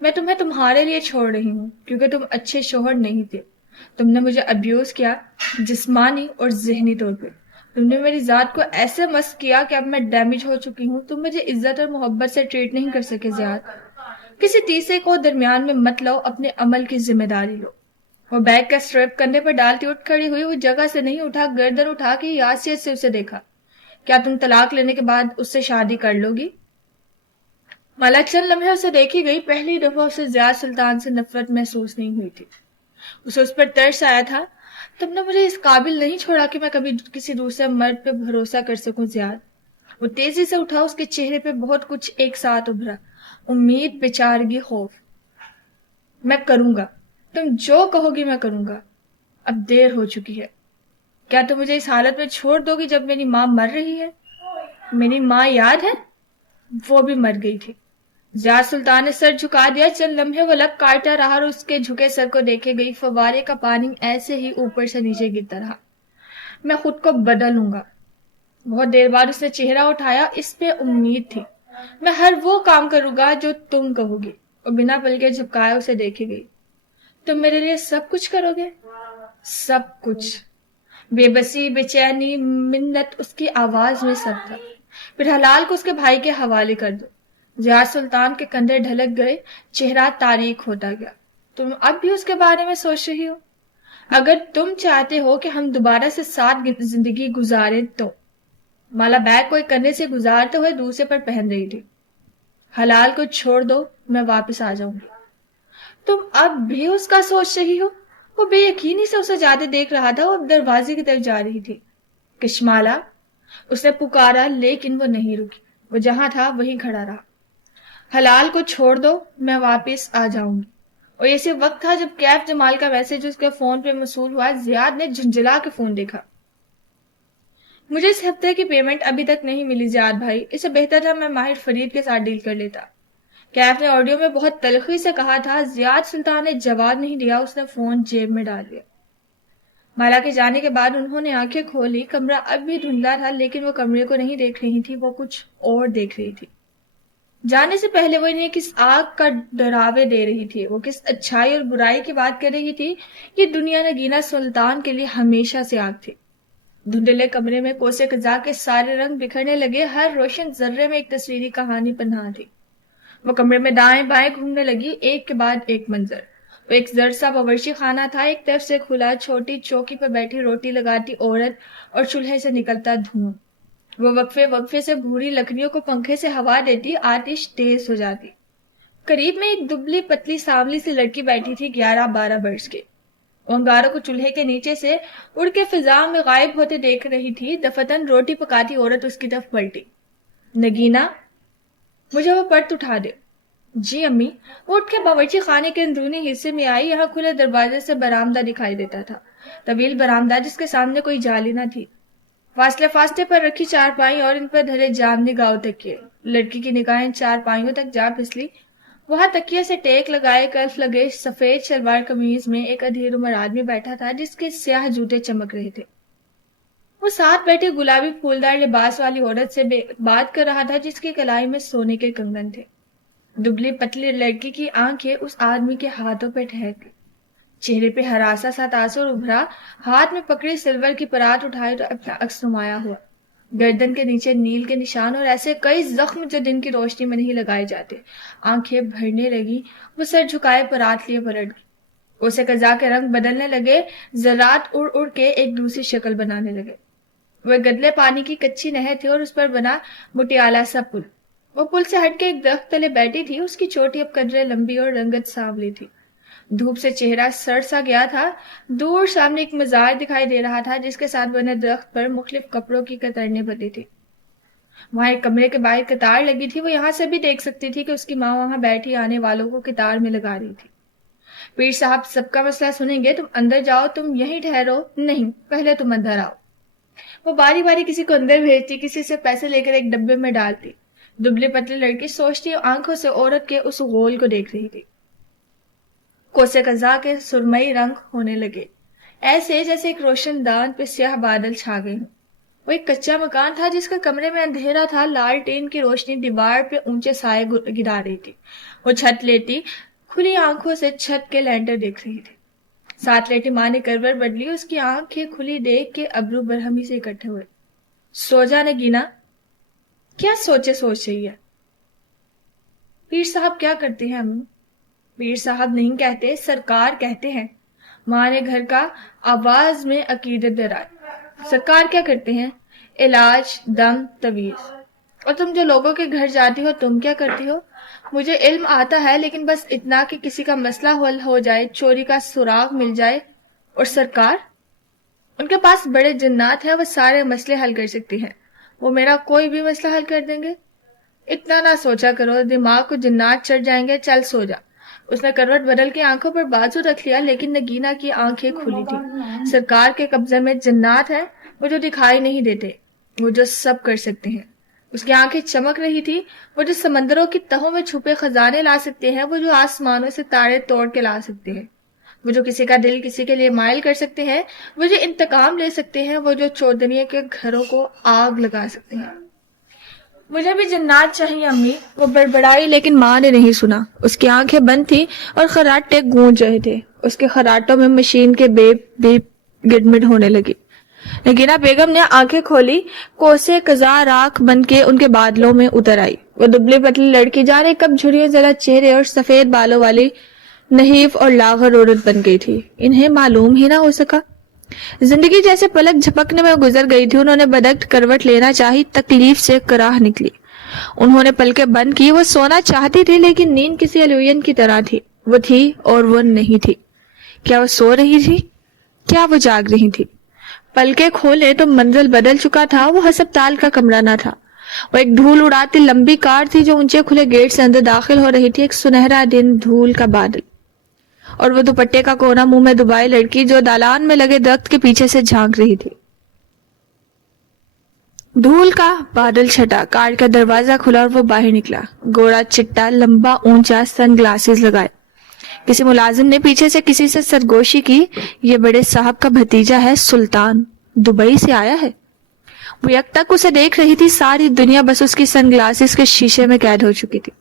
میں تمہیں تمہارے لیے چھوڑ رہی ہوں کیونکہ تم اچھے شوہر نہیں تھے. تم نے مجھے ابیوز کیا جسمانی اور ذہنی طور پہ. تم نے میری ذات کو ایسے مست کیا کہ اب میں ڈیمیج ہو چکی ہوں. تم مجھے عزت اور محبت سے ٹریٹ نہیں کر سکے زیاد. کسی تیسرے کو درمیان میں مت لاؤ. اپنے عمل کی ذمہ داری لو. وہ بیگ کا سٹریپ کندھے پر ڈالتی اٹھ کھڑی ہوئی. وہ جگہ سے نہیں اٹھا. گردن اٹھا کے یاسیت سے اسے دیکھا. کیا تم طلاق لینے کے بعد اس سے شادی کر لو گی؟ مالا چند لمحے اسے دیکھی گئی. پہلی دفعہ اسے زیاد سلطان سے نفرت محسوس نہیں ہوئی تھی. اسے اس پر ترس آیا تھا. تم نے مجھے اس قابل نہیں چھوڑا کہ میں کبھی کسی دوسرے مرد پہ بھروسہ کر سکوں زیاد. وہ تیزی سے اٹھا. اس کے چہرے پہ بہت کچھ ایک ساتھ ابھرا. امید، بےچارگی، خوف. میں کروں گا. تم جو کہو گی میں کروں گا. اب دیر ہو چکی ہے. کیا تم مجھے اس حالت میں چھوڑ دو گی جب میری ماں مر رہی ہے؟ میری ماں یاد ہے؟ وہ بھی مر گئی تھی. زیاد سلطان نے سر جھکا دیا. چند لمحے وہ لب کاٹتا رہا اور اس کے جھکے سر کو دیکھے گئی. فوارے کا پانی ایسے ہی اوپر سے نیچے گرتا رہا. میں خود کو بدلوں گا. بہت دیر بعد اس نے چہرہ اٹھایا. اس پہ امید تھی. میں ہر وہ کام کروں گا جو تم کہو گی. اور بنا پلکے جھپکائے اسے دیکھے گئی. تم میرے لیے سب کچھ کرو گے؟ سب کچھ. بے بسی، بے چینی، منت اس کی آواز میں سب تھا. پھر حلال کو اس کے بھائی کے حوالے کر دو. زیاد سلطان کے کندھے ڈھلک گئے. چہرہ تاریک ہوتا گیا. تم اب بھی اس کے بارے میں سوچ رہی ہو؟ اگر تم چاہتے ہو کہ ہم دوبارہ سے ساتھ زندگی گزاریں تو. مالا بیگ کو ایک کندھے سے گزارتے ہوئے دوسرے پر پہن رہی تھی. حلال کو چھوڑ دو. میں واپس آ جاؤں گی. تم اب بھی اس کا سوچ رہی ہو؟ وہ بے یقینی سے اسے جاتے دیکھ رہا تھا. وہ دروازے کی طرف جا رہی تھی. کشمالا اس نے پکارا لیکن وہ نہیں رکی. وہ جہاں تھا وہیں کھڑا رہا. حلال کو چھوڑ دو. میں واپس آ جاؤں گی. اور اسی وقت تھا جب کیف جمال کا میسج اس کے فون پہ موصول ہوا. زیاد نے جھنجھلا کے فون دیکھا. مجھے اس ہفتے کی پیمنٹ ابھی تک نہیں ملی زیاد بھائی. اسے بہتر تھا میں ماہر فرید کے ساتھ ڈیل کر لیتا. کیف نے آڈیو میں بہت تلخی سے کہا تھا. زیاد سلطان نے جواب نہیں دیا. اس نے فون جیب میں ڈال دیا. مالا کے جانے کے بعد انہوں نے آنکھیں کھولی. کمرہ اب بھی دھندلا تھا لیکن وہ کمرے کو نہیں دیکھ رہی تھی. وہ کچھ اور دیکھ رہی تھی. جانے سے پہلے وہ انہیں کس آگ کا ڈراوے دے رہی تھی. وہ کس اچھائی اور برائی کی بات کر رہی تھی. یہ دنیا نگینا سلطان کے لیے ہمیشہ سے آگ تھی. دھندلے کمرے میں کوسے قزاق کے سارے رنگ بکھرنے لگے. ہر روشن ذرے میں ایک تصویری کہانی پنہاں تھی. وہ کمرے میں دائیں بائیں گھومنے لگی. ایک کے بعد ایک منظر. وہ ایک زرد سا باورچی خانہ تھا. ایک طرف سے کھلا، چھوٹی چوکی پر بیٹھی روٹی لگاتی عورت اور چولہے سے نکلتا دھواں. وہ وقفے وقفے سے بھوری لکڑیوں کو پنکھے سے ہوا دیتی. آتش تیز ہو جاتی. قریب میں ایک دبلی پتلی سانولی سی لڑکی بیٹھی تھی. 11-12 برس کے. وہ انگاروں کو چولہے کے نیچے سے اڑ کے فضا میں غائب ہوتے دیکھ رہی تھی. دفتن روٹی پکاتی عورت اس کی طرف پلٹی. نگینا، مجھے وہ پرت اٹھا دے. جی امی. وہ اٹھ کے باورچی خانے کے اندرونی حصے میں آئی. یہاں کھلے دروازے سے برآمدہ دکھائی دیتا تھا. طویل برآمدہ جس کے سامنے کوئی جالی نہ تھی. فاصلے پر رکھی چارپائی اور ان پر دھرے جامنی گاؤں تکیے. لڑکی کی نگاہیں چارپائیوں تک جا پھسلی. وہاں تکیے سے ٹیک لگائے کلف لگے سفید شلوار قمیض میں ایک ادھیر عمر آدمی بیٹھا تھا جس کے سیاہ جوتے چمک رہے تھے. وہ ساتھ بیٹھے گلابی پھولدار لباس والی عورت سے بات کر رہا تھا جس کی کلائی میں سونے کے کنگن تھے. دبلی پتلی لڑکی کی آنکھیں اس آدمی کے ہاتھوں پہ ٹھہر گئی. چہرے پہ ہراساں سا تاثر ابھرا. ہاتھ میں پکڑی سلور کی پرات اٹھائے تو اپنا عکس نمایاں ہوا. گردن کے نیچے نیل کے نشان اور ایسے کئی زخم جو دن کی روشنی میں نہیں لگائے جاتے. آنکھیں بھرنے لگی. وہ سر جھکائے پرات لیے پلٹ گئی. اسے قضا کے رنگ بدلنے لگے. ذرات اڑ اڑ کے ایک دوسری شکل بنانے لگے. وہ گدلے پانی کی کچی نہر تھی اور اس پر بنا مٹیالہ سا پل. وہ پل سے ہٹ کے ایک درخت تلے بیٹھی تھی. اس کی چوٹی اب قدرے لمبی اور رنگت سانولی تھی. دھوپ سے چہرہ سڑ سا گیا تھا. دور سامنے ایک مزار دکھائی دے رہا تھا جس کے ساتھ بنے درخت پر مختلف کپڑوں کی قطریں بندھی تھی. وہاں ایک کمرے کے باہر قطار لگی تھی. وہ یہاں سے بھی دیکھ سکتی تھی کہ اس کی ماں وہاں بیٹھی آنے والوں کو قطار میں لگا رہی تھی. پیر صاحب سب کا مسئلہ سنیں گے. تم اندر جاؤ. تم یہیں ٹھہرو. نہیں, پہلے تم اندر آؤ. وہ باری باری کسی کو اندر بھیجتی, کسی سے پیسے لے کر ایک ڈبے میں ڈالتی. دبلی پتلی لڑکی سوچتی آنکھوں سے عورت کے اس غول کو دیکھ رہی تھی. کوسے قزا کے سرمئی رنگ ہونے لگے, ایسے جیسے ایک روشن دان پہ سیاہ بادل چھا گئے. وہ ایک کچا مکان تھا جس کا کمرے میں اندھیرا تھا. لالٹین کی روشنی دیوار پہ اونچے سائے گرا رہی تھی. وہ چھت لیٹی کھلی آنکھوں سے چھت کے لینٹر دیکھ رہی تھی. ساتھ لیٹی ماں نے کروٹ بدلی. اس کی آنکھیں کھلی دیکھ کے ابرو برہمی سے اکٹھے ہوئے. سو جا نگینا. کیا سوچے سوچ رہی ہے؟ پیر صاحب کیا کرتے ہیں امی؟ پیر صاحب نہیں کہتے, سرکار کہتے ہیں. ماں نے گھر کا آواز میں عقیدت ڈرائی. سرکار کیا کرتے ہیں؟ علاج, دم, تویز. اور تم جو لوگوں کے گھر جاتی ہو تم کیا کرتی ہو؟ مجھے علم آتا ہے لیکن بس اتنا کہ کسی کا مسئلہ حل ہو جائے, چوری کا سراغ مل جائے. اور سرکار, ان کے پاس بڑے جنات ہیں, وہ سارے مسئلے حل کر سکتی ہیں. وہ میرا کوئی بھی مسئلہ حل کر دیں گے. اتنا نہ سوچا کرو, دماغ کو جنات چڑھ جائیں گے. چل سو جا. اس نے کروٹ بدل کے آنکھوں پر بازو رکھ لیا لیکن نگینا کی آنکھیں کھلی تھی. سرکار کے قبضے میں جنات ہیں, وہ جو دکھائی نہیں دیتے, وہ جو سب کر سکتے ہیں. اس کی آنکھیں چمک رہی تھی. وہ جو سمندروں کی تہوں میں چھپے خزانے لا سکتے ہیں, وہ جو آسمانوں سے تارے توڑ کے لا سکتے ہیں, وہ جو کسی کا دل کسی کے لیے مائل کر سکتے ہیں, وہ جو انتقام لے سکتے ہیں, وہ جو چودنیے کے گھروں کو آگ لگا سکتے ہیں. مجھے بھی جنات چاہیے امی. وہ بڑبڑائی لیکن ماں نے نہیں سنا. اس کی آنکھیں بند تھی اور خراٹے گونج رہے تھے. اس کے خراٹوں میں مشین کے بیپ بیپ گڈمڈ ہونے لگی. نگینا بیگم نے آنکھیں کھولی. کوسے قزا راکھ بن کے ان کے بادلوں میں اتر آئی. وہ دبلی پتلی لڑکی جانے کب جھریوں ذرا چہرے اور سفید بالوں والی نحیف اور لاغر عورت بن گئی تھی. انہیں معلوم ہی نہ ہو سکا. زندگی جیسے پلک جھپکنے میں گزر گئی تھی. انہوں نے بدک کروٹ لینا چاہی, تکلیف سے کراہ نکلی. انہوں نے پلکیں بند کی. وہ سونا چاہتی تھی لیکن نیند کسی الوین کی طرح تھی. وہ تھی اور وہ نہیں تھی. کیا وہ سو رہی تھی؟ کیا وہ جاگ رہی تھی؟ پلکیں کھولے تو منزل بدل چکا تھا. وہ ہسپتال کا کمرہ نہ تھا. وہ ایک دھول اڑاتی لمبی کار تھی جو اونچے کھلے گیٹ سے اندر داخل ہو رہی تھی. ایک سنہرا دن, دھول کا بادل, اور وہ دوپٹے کا کونا منہ میں دبائے لڑکی جو دالان میں لگے درخت کے پیچھے سے جھانک رہی تھی. دھول کا بادل چھٹا, کار کا دروازہ کھلا اور وہ باہر نکلا. گوڑا چٹا, لمبا, اونچا, سن گلاسز لگائے. کسی ملازم نے پیچھے سے کسی سے سرگوشی کی. یہ بڑے صاحب کا بھتیجا ہے سلطان, دبئی سے آیا ہے. وہ یک تک اسے دیکھ رہی تھی. ساری دنیا بس اس کی سن گلاسز کے شیشے میں قید ہو چکی تھی.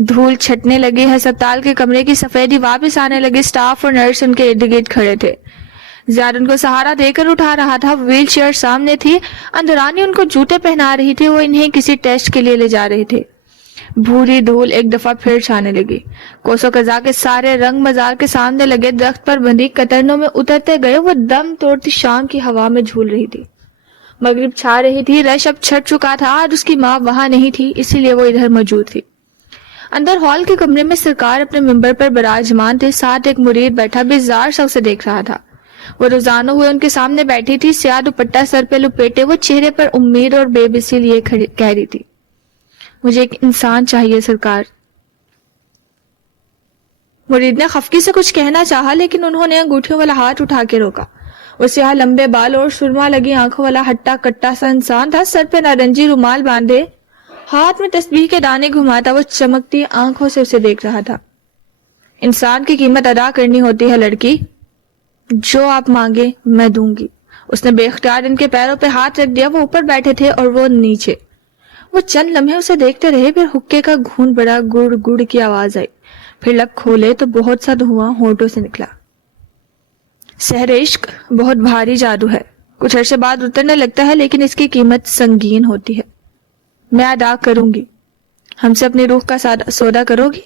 دھول چھٹنے لگی. ہسپتال کے کمرے کی سفیدی واپس آنے لگی. سٹاف اور نرس ان کے ارد گرد کھڑے تھے. زیاد ان کو سہارا دے کر اٹھا رہا تھا. ویل چیئر سامنے تھی. اندرانی ان کو جوتے پہنا رہی تھی. وہ انہیں کسی ٹیسٹ کے لیے لے جا رہے تھے. بھوری دھول ایک دفعہ پھر چھانے لگی. کوسو قزا کے سارے رنگ مزار کے سامنے لگے درخت پر بندھی قطرنوں میں اترتے گئے. وہ دم توڑتی شام کی ہوا میں جھول رہی تھی. مغرب چھا رہی تھی. رش اب چھٹ چکا تھا. آج اس کی ماں وہاں نہیں تھی, اسی لیے وہ ادھر موجود تھی. اندر ہال کے کمرے میں سرکار اپنے ممبر پر براجمان تھے. ساتھ ایک مرید بیٹھا بیزار سا اسے دیکھ رہا تھا. وہ روزانوں ہوئے ان کے سامنے بیٹھی تھی. سیاہ دوپٹہ سر پہ لپیٹے وہ چہرے پر امید اور بے بسی لیے کہہ رہی تھی, مجھے ایک انسان چاہیے سرکار. مرید نے خفگی سے کچھ کہنا چاہا لیکن انہوں نے انگوٹھیوں والا ہاتھ اٹھا کے روکا. وہ سیاہ لمبے بال اور سرما لگی آنکھوں والا ہٹا کٹا سا انسان تھا. سر پہ نارنجی رومال باندھے ہاتھ میں تسبیح کے دانے گھماتا وہ چمکتی آنکھوں سے اسے دیکھ رہا تھا. انسان کی قیمت ادا کرنی ہوتی ہے لڑکی، جو آپ مانگے میں دوں گی. اس نے بے اختیار ان کے پیروں پہ ہاتھ رکھ دیا. وہ اوپر بیٹھے تھے اور وہ نیچے. وہ چند لمحے اسے دیکھتے رہے. پھر حقے کا گھون بڑا گڑ گڑ کی آواز آئی. پھر لب کھولے تو بہت سا دھواں ہونٹوں سے نکلا. سحر عشق بہت بھاری جادو ہے، کچھ عرصے بعد اترنے لگتا ہے لیکن اس کی قیمت سنگین ہوتی ہے. میں ادا کروں گی. ہم سے اپنی روح کا سودا کرو گی؟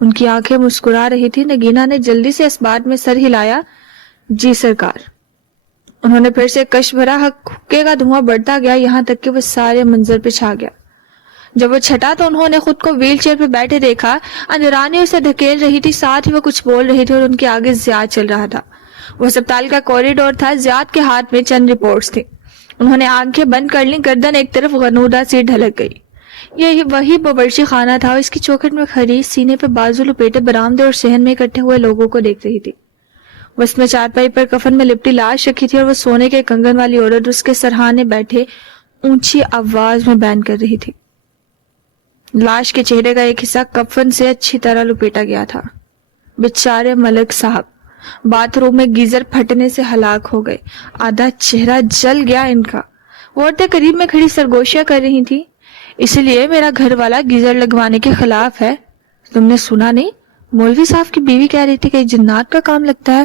ان کی آنکھیں مسکرا رہی تھی. نگینا نے جلدی سے اس بات میں سر ہلایا. جی سرکار. انہوں نے پھر سے کش بھرا. حقے کا دھواں بڑھتا گیا یہاں تک کہ وہ سارے منظر پہ چھا گیا. جب وہ چھٹا تو انہوں نے خود کو ویل چیئر پہ بیٹھے دیکھا. اندرانی اسے دھکیل رہی تھی، ساتھ ہی وہ کچھ بول رہی تھی اور ان کے آگے زیاد چل رہا تھا. وہ اسپتال کا کوریڈور تھا. زیاد کے ہاتھ میں چند رپورٹس تھی. انہوں نے آنکھیں بند کر لیں. گردن ایک طرف غنودہ سی ڈھلک گئی. یہ وہی باورچی خانہ تھا. اس کی چوکھٹ میں کھڑی، سینے پہ بازو لپیٹے برآمدے اور صحن میں اکٹھے ہوئے لوگوں کو دیکھ رہی تھی. وہ اس میں چارپائی پر کفن میں لپٹی لاش رکھی تھی اور وہ سونے کے کنگن والی عورت اس کے سرہانے بیٹھے اونچی آواز میں بیان کر رہی تھی. لاش کے چہرے کا ایک حصہ کفن سے اچھی طرح لپیٹا گیا تھا. بیچارے ملک صاحب باتھ روم میں گیزر پھٹنے سے ہلاک ہو گئے. آدھا چہرہ جل گیا ان کا. وہ عورتیں قریب میں کھڑی سرگوشیاں کر رہی تھی. اسی لیے میرا گھر والا گیزر لگوانے کے خلاف ہے. تم نے سنا نہیں؟ مولوی صاحب کی بیوی کہہ رہی تھی کہ جنات کا کام لگتا ہے.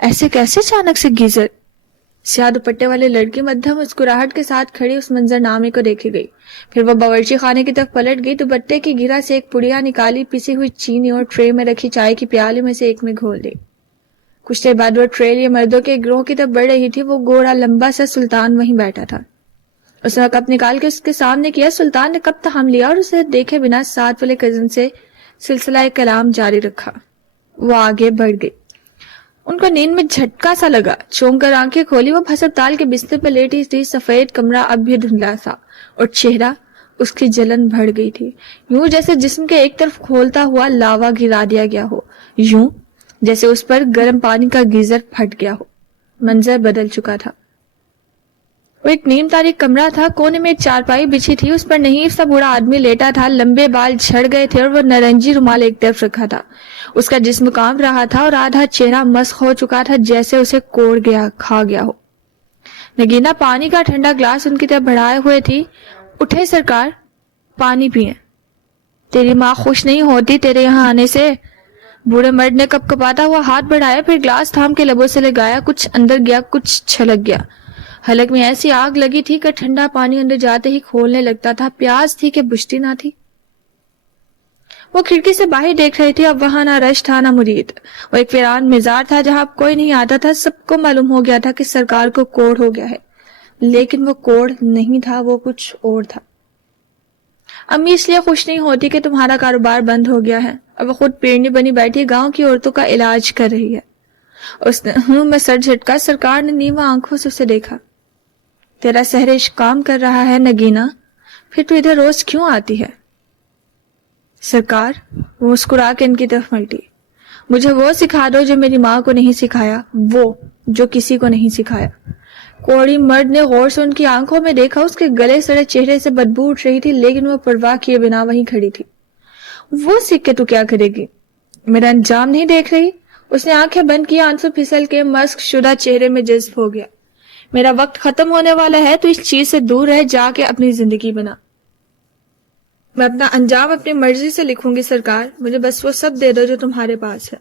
ایسے کیسے اچانک سے گیزر؟ سیاہ دوپٹے والے لڑکی مدھم مسکراہٹ کے ساتھ کھڑی اس منظر نامے کو دیکھے گئی. پھر وہ باورچی خانے کی طرف پلٹ گئی. دوپٹے کی گھرا سے ایک پڑیا نکالی، پیسی ہوئی چینی اور ٹرے میں رکھی چائے کی پیالے میں سے ایک میں گھول دی. کچھ دیر بعد وہ ٹرے لیے مردوں کے گروہ کی طرف بڑھ رہی تھی. وہ گوڑا لمبا سا سلطان وہیں بیٹھا تھا. اس نے کپ نکال کے اس کے سامنے کیا. سلطان نے کپ تھام لیا اور اسے دیکھے بنا ساتھ والے کزن سے سلسلہ کلام جاری رکھا. وہ آگے بڑھ گئی. ان کو نیند میں جھٹکا سا لگا. چونک کر آنکھیں کھولی. وہ ہسپتال کے بستر پر لیٹی تھی. سفید کمرہ اب بھی دھندلا تھا اور چہرہ اس کی جلن بڑھ گئی تھی. یوں جیسے جسم کے ایک طرف کھولتا ہوا لاوا گرا دیا گیا ہو، یوں جیسے اس پر گرم پانی کا گیزر پھٹ گیا ہو. منظر بدل چکا تھا. وہ ایک نیم تاریک کمرہ تھا. کونے میں ایک چارپائی بچھی تھی. اس پر نحیف سا بوڑھا آدمی لیٹا تھا. لمبے بال جھڑ گئے تھے اور وہ نارنجی رومال ایک طرف رکھا تھا. اس کا جسم کانپ رہا تھا اور آدھا چہرہ مسخ ہو چکا تھا، جیسے اسے کوڑ گیا، کھا گیا ہو. نگینا پانی کا ٹھنڈا گلاس ان کی طرف بڑھائے ہوئے تھی. اٹھے سرکار، پانی پئیں. تیری ماں خوش نہیں ہوتی تیرے یہاں آنے سے. بوڑھے مرد نے کپ کپاتا ہوا ہاتھ بڑھایا، پھر گلاس تھام کے لبوں سے لگایا. کچھ اندر گیا، کچھ چھلک گیا. حلق میں ایسی آگ لگی تھی کہ ٹھنڈا پانی اندر جاتے ہی کھولنے لگتا تھا. پیاس تھی کہ بجھتی نہ تھی. وہ کھڑکی سے باہر دیکھ رہی تھی. اب وہاں نہ رش تھا نہ مرید. وہ ایک ویران مزار تھا جہاں اب کوئی نہیں آتا تھا. سب کو معلوم ہو گیا تھا کہ سرکار کو کوڑ ہو گیا ہے، لیکن وہ کوڑ نہیں تھا، وہ کچھ اور تھا. امی اس لیے خوش نہیں ہوتی کہ تمہارا کاروبار بند ہو گیا ہے. اب وہ خود پیڑنی بنی بیٹھی گاؤں کی عورتوں کا علاج کر رہی ہے. اس نے میں سر جھٹکا. سرکار نے نیواں آنکھوں سے اسے دیکھا. تیرا سحر عشق کام کر رہا ہے نگینا، پھر تو ادھر روز کیوں آتی ہے؟ سرکار، وہ مسکرا کے ان کی طرف ملٹی. مجھے وہ سکھا دو جو میری ماں کو نہیں سکھایا، وہ جو کسی کو نہیں سکھایا. کوڑی مرد نے غور سے ان کی آنکھوں میں دیکھا. اس کے گلے سڑے چہرے سے بدبو اٹھ رہی تھی، لیکن وہ پرواہ کیے بنا وہیں کھڑی تھی. وہ سیکھ کے تو کیا کرے گی؟ میرا انجام نہیں دیکھ رہی؟ اس نے آنکھیں بند کی. آنسو پھسل کے مسک شدہ چہرے میں جذب ہو گیا. میرا وقت ختم ہونے والا ہے، تو اس چیز سے دور رہ. جا کے اپنی زندگی بنا. میں اپنا انجام اپنی مرضی سے لکھوں گی سرکار. مجھے بس وہ سب دے دو جو تمہارے پاس ہے.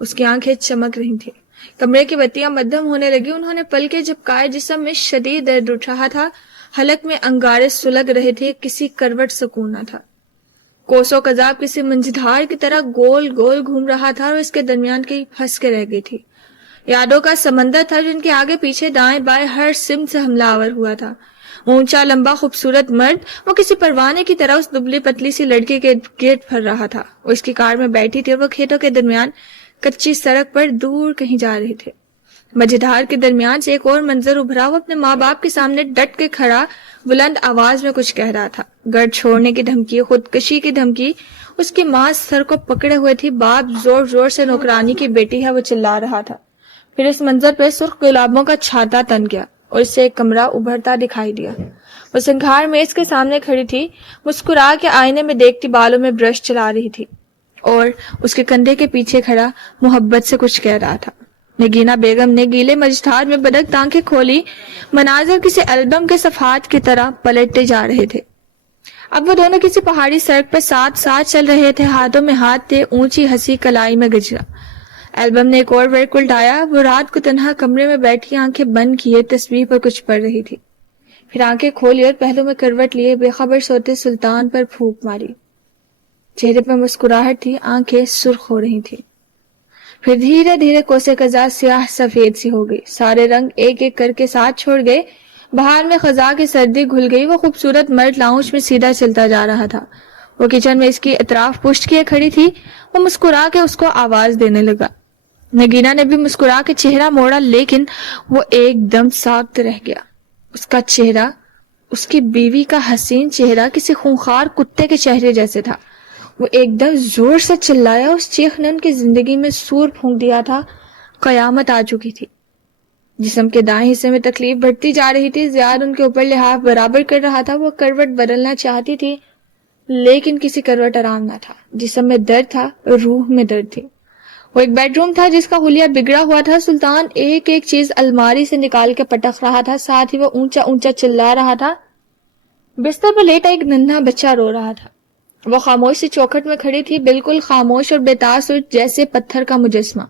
اس کی آنکھیں چمک رہی تھیں. کمرے کی بتیاں مدھم ہونے لگی. انہوں نے پلکیں جھپکائے. جسم میں شدید درد اٹھ رہا تھا. حلق میں انگارے سلگ رہے تھے. کسی کروٹ سکون نہ تھا. کوسو قذاب کسی منجدھار کی طرح گول گول گھوم رہا تھا اور اس کے درمیان کہیں پھنس کے رہ گئی تھی. یادوں کا سمندر تھا جن کے آگے پیچھے دائیں بائیں ہر سمت سے حملہ آور ہوا تھا. اونچا لمبا خوبصورت مرد وہ کسی پروانے کی طرح اس دبلی پتلی سی لڑکی کے گرد پھر رہا تھا. وہ اس کی کار میں بیٹھی تھی اور وہ کھیتوں کے درمیان کچی سڑک پر دور کہیں جا رہے تھے. مجھدار کے درمیان سے ایک اور منظر ابھرا. وہ اپنے ماں باپ کے سامنے ڈٹ کے کھڑا بلند آواز میں کچھ کہہ رہا تھا. گھر چھوڑنے کی دھمکی، خودکشی کی دھمکی. اس کی ماں سر کو پکڑے ہوئے تھی. باپ زور زور سے نوکرانی کی بیٹی ہے وہ چلا رہا تھا. پھر اس منظر پہ سرخ گلابوں کا چھاتا تن گیا اور اس سے ایک کمرہ ابھرتا دکھائی دیا. وہ سنگھار میز کے سامنے کھڑی تھی، مسکرا کے آئینے میں دیکھتی بالوں میں برش چلا رہی تھی اور اس کے کندھے کے پیچھے کھڑا محبت سے کچھ کہہ رہا تھا. نگینہ بیگم نے گیلے مجھار میں بدک آنکھیں کھولی. مناظر کسی البم کے صفحات کی طرح پلٹتے جا رہے تھے. اب وہ دونوں کسی پہاڑی سڑک پہ ساتھ ساتھ چل رہے تھے. ہاتھوں میں ہاتھ تھے، اونچی ہنسی کلائی میں گجرا. البم نے ایک اور ورق الٹایا. وہ رات کو تنہا کمرے میں بیٹھی آنکھیں بند کیے تصویر پر کچھ پڑھ رہی تھی. پھر آنکھیں کھولی اور پہلو میں کروٹ لیے بے خبر سوتے سلطان پر پھونک ماری. چہرے پہ مسکراہٹ تھی، آنکھیں سرخ ہو رہی تھی. پھر دھیرے دھیرے کوسے قزا سیاہ سفید سی ہو گئی. سارے رنگ ایک ایک کر کے ساتھ چھوڑ گئے. باہر میں خزاں کی سردی گھل گئی. وہ خوبصورت مرد لاؤنج میں سیدھا چلتا جا رہا تھا. وہ کچن میں اس کی اطراف پشت کیے کھڑی تھی. وہ مسکرا کے اس کو آواز دینے لگا. نگینہ نے بھی مسکرا کے چہرہ موڑا لیکن وہ ایک دم ساکت رہ گیا. اس کا چہرہ، اس کی بیوی کا حسین چہرہ کسی خونخوار کتے کے چہرے جیسے تھا. وہ ایک دم زور سے چلایا. اس چیخ نے ان کی زندگی میں سور پھونک دیا تھا. قیامت آ چکی تھی. جسم کے دائیں حصے میں تکلیف بڑھتی جا رہی تھی. زیاد ان کے اوپر لحاف برابر کر رہا تھا. وہ کروٹ بدلنا چاہتی تھی لیکن کسی کروٹ آرام نہ تھا. جسم میں درد تھا، روح میں درد تھی. وہ ایک بیڈ روم تھا جس کا حلیہ بگڑا ہوا تھا. سلطان ایک ایک چیز الماری سے نکال کے پٹک رہا تھا. ساتھ ہی وہ اونچا اونچا چلا رہا تھا. بستر پر لیٹا ایک ننھا بچہ رو رہا تھا. وہ خاموش سی چوکھٹ میں کھڑی تھی، بالکل خاموش اور بے تاثر جیسے پتھر کا مجسمہ.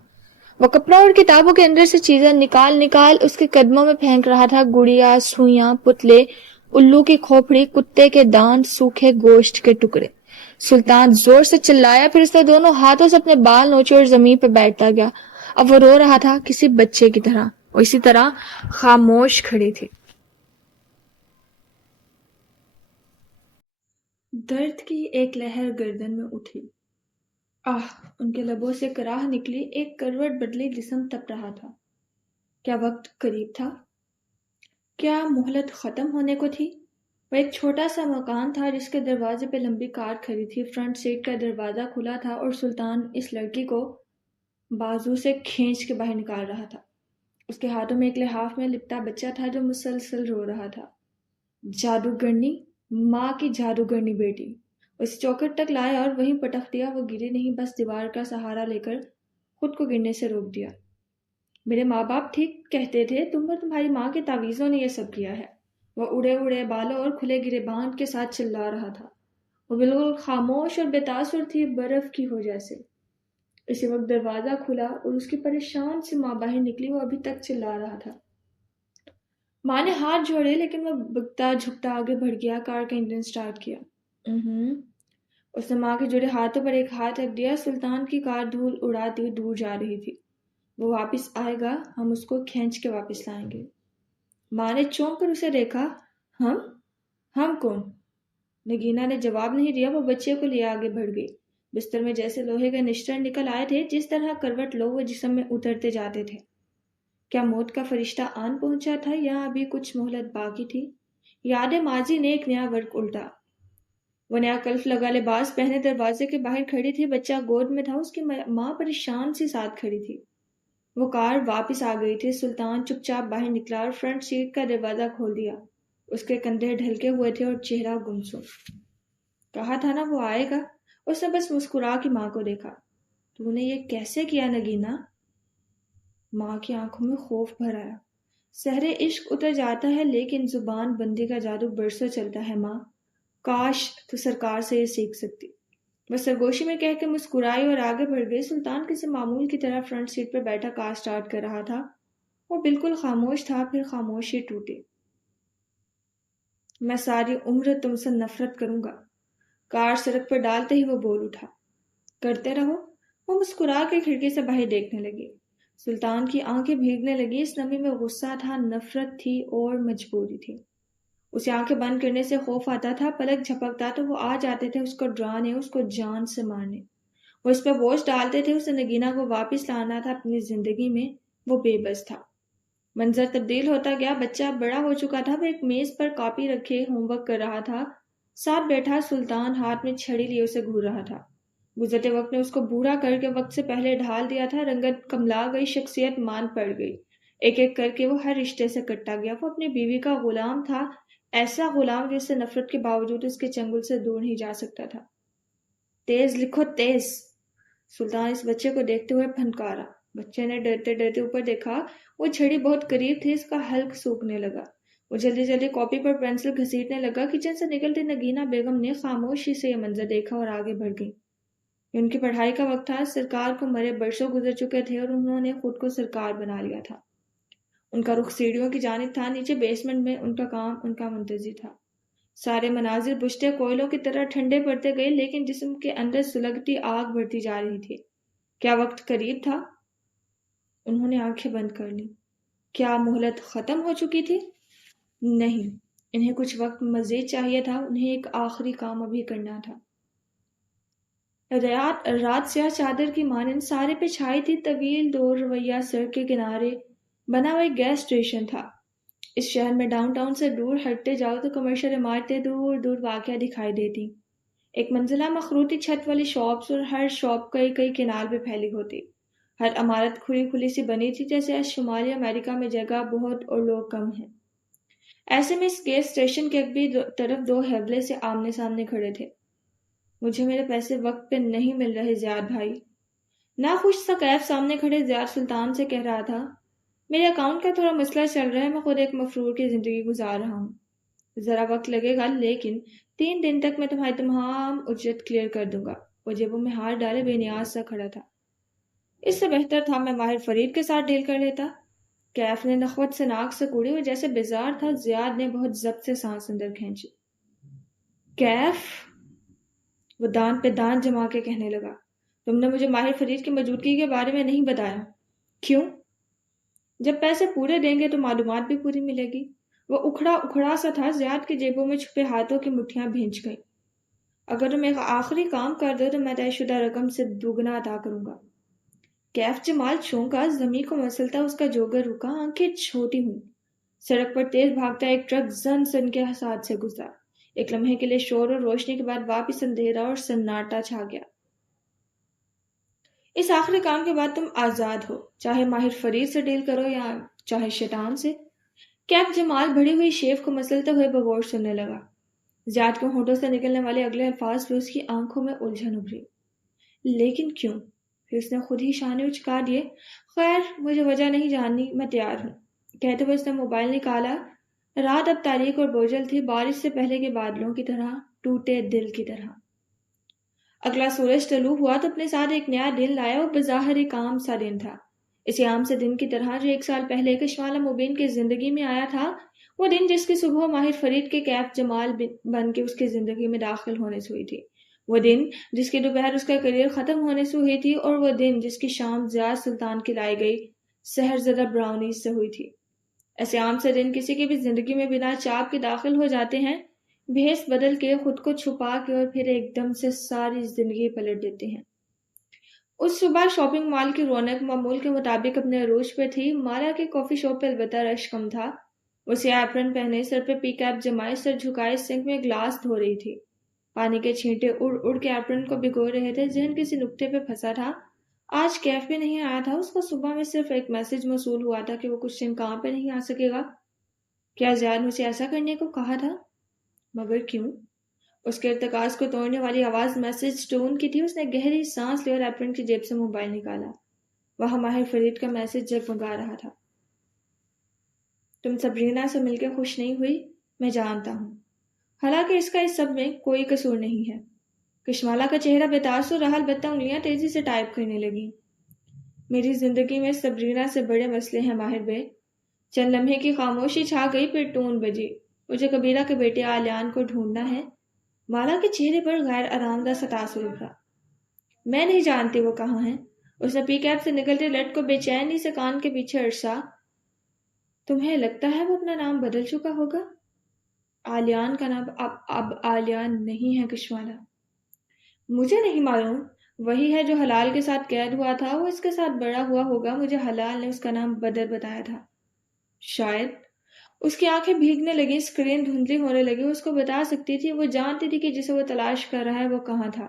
وہ کپڑا اور کتابوں کے اندر سے چیزیں نکال نکال اس کے قدموں میں پھینک رہا تھا. گڑیا، سوئیاں، پتلے، الو کی کھوپڑی، کتے کے دانت، سوکھے گوشت کے ٹکڑے. سلطان زور سے چلایا. پھر اس نے دونوں ہاتھوں سے اپنے بال نوچے اور زمین پہ بیٹھتا گیا. اب وہ رو رہا تھا کسی بچے کی طرح. وہ اسی طرح خاموش کھڑی تھی. درد کی ایک لہر گردن میں اٹھی. ان کے لبوں سے کراہ نکلی. ایک کروٹ بدلی جسم تپ رہا تھا. کیا وقت قریب تھا؟ کیا مہلت ختم ہونے کو تھی؟ وہ ایک چھوٹا سا مکان تھا جس کے دروازے پہ لمبی کار کھڑی تھی. فرنٹ سیٹ کا دروازہ کھلا تھا اور سلطان اس لڑکی کو بازو سے کھینچ کے باہر نکال رہا تھا. اس کے ہاتھوں میں ایک لحاف میں لپٹا بچہ تھا جو مسلسل رو رہا تھا. جادوگرنی، ماں کی جادوگرنی بیٹی. اس چوکھٹ تک لایا اور وہیں پٹک دیا. وہ گری نہیں، بس دیوار کا سہارا لے کر خود کو گرنے سے روک دیا. میرے ماں باپ ٹھیک کہتے تھے، تم اور تمہاری ماں کے تعویذوں نے یہ سب کیا ہے. وہ اڑے اڑے بالوں اور کھلے گرے باندھ کے ساتھ چلا رہا تھا. وہ بالکل خاموش اور بے تاثر تھی، برف کی ہو جیسے. اسی وقت دروازہ کھلا اور اس کی پریشان سی ماں باہر نکلی. وہ ابھی تک چلا رہا تھا. ماں نے ہاتھ جوڑے لیکن وہ بکتا جھکتا آگے بڑھ گیا. کار کا انجن سٹارٹ کیا. اس نے ماں کے جڑے ہاتھوں پر ایک ہاتھ رکھ دیا. سلطان کی کار دھول اڑاتی ہوئی دور جا رہی تھی. وہ واپس آئے گا، ہم اس کو کھینچ کے واپس لائیں گے. ماں نے چونک کر اسے دیکھا. ہم کون؟ نگینہ نے جواب نہیں دیا. وہ بچے کو لیے آگے بڑھ گئی. بستر میں جیسے لوہے کے نشتر نکل آئے تھے. جس طرح کروٹ لو وہ جسم میں اترتے جاتے تھے. کیا موت کا فرشتہ آن پہنچا تھا یا ابھی کچھ مہلت باقی تھی؟ یاد ماضی نے ایک نیا ورق الٹا. وہ نیا کلف لگا لباس پہنے دروازے کے باہر کھڑی تھی. بچہ گود میں تھا. اس کی ماں پریشان سی ساتھ کھڑی تھی. وہ کار واپس آ گئی تھی. سلطان چپ چاپ باہر نکلا اور فرنٹ سیٹ کا دروازہ کھول دیا. اس کے کندھے ڈھلکے ہوئے تھے اور چہرہ گمسم. کہا تھا نا وہ آئے گا. اس نے بس مسکرا کے ماں کو دیکھا. تو نے یہ کیسے کیا نگینہ؟ ماں کی آنکھوں میں خوف بھر آیا. سحر عشق اتر جاتا ہے لیکن زبان بندی کا جادو برسوں چلتا ہے ماں. کاش تو سرکار سے یہ سیکھ سکتی. وہ سرگوشی میں کہہ کے مسکرائی اور آگے بڑھ گئی. سلطان کسی معمول کی طرح فرنٹ سیٹ پر بیٹھا کار سٹارٹ کر رہا تھا. وہ بالکل خاموش تھا. پھر خاموشی ٹوٹی. میں ساری عمر تم سے نفرت کروں گا. کار سڑک پر ڈالتے ہی وہ بول اٹھا. کرتے رہو. وہ مسکرا کے کھڑکی سے باہر دیکھنے لگی. سلطان کی آنکھیں بھیگنے لگی. اس نمی میں غصہ تھا، نفرت تھی اور مجبوری تھی. اسے آنکھیں بند کرنے سے خوف آتا تھا. پلک جھپکتا تو وہ آ جاتے تھے اس کو ڈرانے، اس کو جان سے مارنے. وہ اس پہ بوجھ ڈالتے تھے. اسے نگینہ کو واپس لانا تھا اپنی زندگی میں. وہ بے بس تھا. منظر تبدیل ہوتا گیا. بچہ اب بڑا ہو چکا تھا. وہ ایک میز پر کاپی رکھے ہوم ورک کر رہا تھا. ساتھ بیٹھا سلطان ہاتھ میں چھڑی لیے اسے گھور رہا تھا. گزرتے وقت نے اس کو بوڑھا کر کے وقت سے پہلے ڈھال دیا تھا. رنگت کملا گئی, شخصیت مان پڑ گئی. ایک ایک کر کے وہ ہر رشتے سے کٹا گیا. وہ اپنی بیوی کا غلام تھا, ایسا غلام جس سے نفرت کے باوجود اس کے چنگل سے دور نہیں جا سکتا تھا. تیز لکھو تیز. سلطان اس بچے کو دیکھتے ہوئے پھنکارا. بچے نے ڈرتے ڈرتے اوپر دیکھا. وہ چھڑی بہت قریب تھی. اس کا حلق سوکھنے لگا. وہ جلدی جلدی کاپی پر پینسل گھسیٹنے لگا. کچن سے نکلتے نگینہ بیگم نے خاموشی سے یہ منظر دیکھا اور آگے بڑھ گئی. یہ ان کی پڑھائی کا وقت تھا. سرکار کو مرے برسوں گزر چکے تھے اور انہوں نے خود کو سرکار بنا لیا تھا. ان کا رخ سیڑھیوں کی جانب تھا. نیچے بیسمنٹ میں ان کا کام ان کا منتظر تھا. سارے مناظر بجھتے کوئلوں کی طرح ٹھنڈے پڑتے گئے, لیکن جسم کے اندر سلگتی آگ بڑھتی جا رہی تھی. کیا وقت قریب تھا؟ انہوں نے آنکھیں بند کر لی. کیا مہلت ختم ہو چکی تھی؟ نہیں, انہیں کچھ وقت مزید چاہیے تھا. انہیں ایک آخری کام ابھی کرنا تھا. رات سیاہ چادر کی مانند سارے پہ چھائی تھی. طویل دو رویہ سڑک کے کنارے بنا ہوا ایک گیس اسٹیشن تھا. اس شہر میں ڈاؤن ٹاؤن سے دور ہٹتے جاؤ تو کمرشل عمارتیں دور دور واقعہ دکھائی دیتی. ایک منزلہ مخروطی چھت والی شاپس, اور ہر شاپ کئی کئی کنال پہ پھیلی ہوتی. ہر عمارت کھلی کھلی سی بنی تھی, جیسے شمالی امریکہ میں جگہ بہت اور لوگ کم ہیں. ایسے میں اس گیس اسٹیشن کے ایک بھی طرف دو ہیبلے سے آمنے سامنے کھڑے تھے. مجھے میرے پیسے وقت پہ نہیں مل رہے زیاد بھائی. ناخوش سا کیف سامنے کھڑے زیاد سلطان سے کہہ رہا تھا. میرے اکاؤنٹ کا تھوڑا مسئلہ چل رہا ہے. میں خود ایک مفرور کی زندگی گزار رہا ہوں. ذرا وقت لگے گا, لیکن 3 دن تک میں تمہاری تمام اجرت کلیئر کر دوں گا. وہ جیبوں میں ہاتھ ڈالے بے نیاز سا کھڑا تھا. اس سے بہتر تھا میں ماہر فرید کے ساتھ ڈیل کر لیتا. کیف نے نخوت سے ناک سے کوڑی. وہ جیسے بیزار تھا. زیاد نے بہت ضبط سے سانس اندر کھینچی. کیف, وہ دان پہ دان جما کے کہنے لگا, تم نے مجھے ماہر فرید کی موجودگی کے بارے میں نہیں بتایا. کیوں؟ جب پیسے پورے دیں گے تو معلومات بھی پوری ملے گی. وہ اکھڑا سا تھا. زیاد کی جیبوں میں چھپے ہاتھوں کی مٹھیاں بھینچ گئیں. اگر تم ایک آخری کام کر دو تو میں طے شدہ رقم سے دوگنا عطا کروں گا. کیف جمال چونکا. زمین کو مسلتا اس کا جوگر رکا. آنکھیں چھوٹی ہوئی. سڑک پر تیز بھاگتا ایک ٹرک زن سن کے ساتھ سے گزرا. ایک لمحے کے لیے شور اور روشنی کے بعد واپس اندھیرا اور سناٹا چھا گیا. اس آخری کام کے بعد تم آزاد ہو, چاہے ماہر فرید سے ڈیل کرو یا چاہے شیطان سے. کیف جمال بڑی ہوئی شیف کو مسلتے ہوئے بغور سننے لگا. زیاد کے ہونٹوں سے نکلنے والے اگلے الفاظ پہ اس کی آنکھوں میں الجھن ابھری. لیکن کیوں؟ پھر اس نے خود ہی شانے اچکا دیے. خیر, مجھے وجہ نہیں جاننی, میں تیار ہوں. کہتے ہوئے اس نے موبائل نکالا. رات اب تاریک اور بوجھل تھی, بارش سے پہلے کے بادلوں کی طرح, ٹوٹے دل کی طرح. اگلا سورج طلوع ہوا تو اپنے ساتھ ایک نیا دن لایا, اور بظاہر ایک عام سا دن تھا. اسی عام سے دن کی طرح جو 1 سال پہلے کشمالہ مبین کی زندگی میں آیا تھا. وہ دن جس کی صبح ماہر فرید کے کیف جمال بن کے اس کی زندگی میں داخل ہونے سے ہوئی تھی. وہ دن جس کی دوپہر اس کا کریئر ختم ہونے سے ہوئی تھی. اور وہ دن جس کی شام زیاد سلطان کی لائی گئی سحر زدہ براؤنیز سے ہوئی تھی. ایسے عام سے دن کسی کی بھی زندگی میں بنا چاپ کے داخل ہو جاتے ہیں, بھیس بدل کے, خود کو چھپا کے, اور پھر ایک دم سے ساری زندگی پلٹ دیتے ہیں. اس صبح شاپنگ مال کی رونق معمول کے مطابق اپنے عروج پہ تھی. مالا کے کافی شاپ پہ البتہ رش کم تھا. وہ سیاہ اپرن پہنے, سر پہ پی کیپ جمائے, سر جھکائے سنک میں گلاس دھو رہی تھی. پانی کے چھینٹے اڑ اڑ کے اپرن کو بھگو رہے تھے. ذہن کسی نقطے پہ پھنسا تھا. آج کیف بھی نہیں آیا تھا. اس کو صبح میں صرف ایک میسج موصول ہوا تھا کہ وہ کچھ دن کام پہ نہیں آ سکے گا. کیا زیاد مجھے ایسا کرنے کو کہا تھا؟ مگر کیوں؟ اس کے ارتکاز کو توڑنے والی آواز میسج ٹون کی تھی. اس نے گہری سانس لی اور اپرن کی جیب سے موبائل نکالا. وہاں ماہر فرید کا میسج جگمگا رہا تھا. تم سبرینا سے مل کے خوش نہیں ہوئی, میں جانتا ہوں. حالانکہ اس کا اس سب میں کوئی قصور نہیں ہے. کشمالہ کا چہرہ بے تاثر رہا, البتہ انگلیاں تیزی سے ٹائپ کرنے لگی. میری زندگی میں سبرینا سے بڑے مسئلے ہیں ماہر بے. چند لمحے کی خاموشی چھا گئی, پھر ٹون بجی. مجھے کبیرہ کے بیٹے آلیان کو ڈھونڈنا ہے. مالا کے چہرے پر غیر آرام دہ سا تاثر ابھرا. میں نہیں جانتی وہ کہاں ہیں. اس نے پی کیپ سے نکلتے لٹ کو بے چینی سے کان کے پیچھے ارسا. تمہیں لگتا ہے وہ اپنا نام بدل چکا ہوگا؟ آلیان کا نام اب آلیان نہیں ہے کشمالہ. مجھے نہیں معلوم. وہی ہے جو حلال کے ساتھ قید ہوا تھا, وہ اس کے ساتھ بڑا ہوا ہوگا. مجھے حلال نے اس کا نام بدر بتایا تھا. شاید اس کی آنکھیں بھیگنے لگی، اسکرین دھندلی ہونے لگی. اس کو بتا سکتی تھی، وہ جانتی تھی کہ جسے وہ تلاش کر رہا ہے وہ کہاں تھا.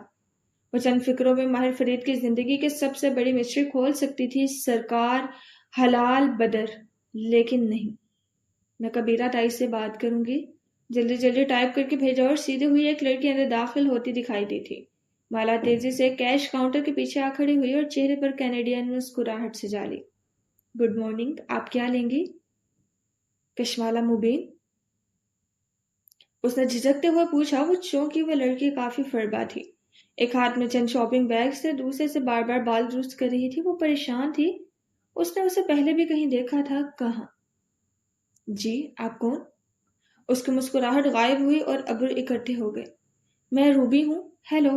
وہ چند فکروں میں ماہر فرید کی زندگی کی سب سے بڑی مسٹری کھول سکتی تھی، سرکار حلال بدر. لیکن نہیں. میں کبیرہ تائی سے بات کروں گی. جلدی جلدی ٹائپ کر کے بھیجا اور سیدھی ہوئی ایک لڑکی اندر داخل ہوتی دکھائی دی تھی. مالا تیزی سے کیش کاؤنٹر کے پیچھے آ کھڑی ہوئی اور چہرے پر کینیڈین مسکراہٹ سے جالی. گڈ مارننگ، آپ کیا لیں گی؟ کشمالہ مبین، اس نے جھجکتے ہوئے پوچھا. وہ چونکہ وہ لڑکی کافی فربا تھی. ایک ہاتھ میں چند شاپنگ بیگ سے، دوسرے سے بار بار بال درست کر رہی تھی. وہ پریشان تھی. اس نے اسے پہلے بھی کہیں دیکھا تھا. کہاں؟ جی آپ کون؟ اس کی مسکراہٹ غائب ہوئی اور ابر اکٹھے ہو گئے. میں روبی ہوں. ہیلو.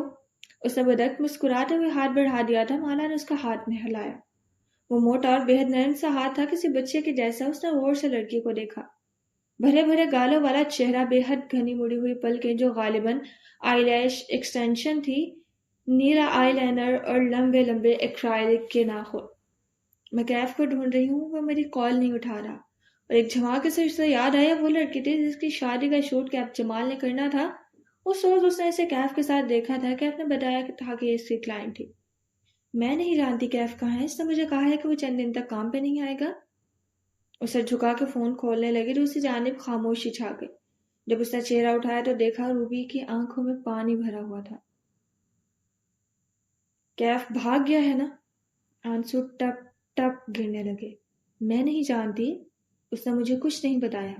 اس نے بدک مسکراتے ہوئے ہاتھ بڑھا دیا تھا. مالا نے اس کا ہاتھ میں ہلایا. وہ موٹا اور بےحد نرم سا ہاتھ تھا، کسی بچے کے جیسا. اس نے غور سے لڑکی کو دیکھا. بھرے بھرے گالوں والا چہرہ، بے حد گھنی مڑی ہوئی پلکیں جو غالباً آئی لیش ایکسٹینشن تھی، نیلا آئی لائنر اور لمبے لمبے ایکرائلک کے ناخن. میں کیف کو ڈھونڈ رہی ہوں، وہ میری کال نہیں اٹھا رہا. اور ایک جھماکے سے اسے یاد آیا وہ لڑکی تھی جس کی شادی کا شوٹ کیف جمال نے کرنا تھا. اس روز اس نے اسے کیف کے ساتھ دیکھا تھا. کیف نے بتایا تھا کہ اس کی کلائنٹ تھی. میں نہیں جانتی کیف کہاں ہے. اس نے مجھے کہا ہے کہ وہ چند دن تک کام پہ نہیں آئے گا. اسے جھکا کے فون کھولنے لگی. دوسری جانب خاموشی چھا گئی. جب اس نے چہرہ اٹھایا تو دیکھا روبی کی آنکھوں میں پانی بھرا ہوا تھا. کیف بھاگ گیا ہے نا؟ آنسو ٹپ ٹپ گرنے لگے. میں نہیں جانتی. اس نے مجھے کچھ نہیں بتایا.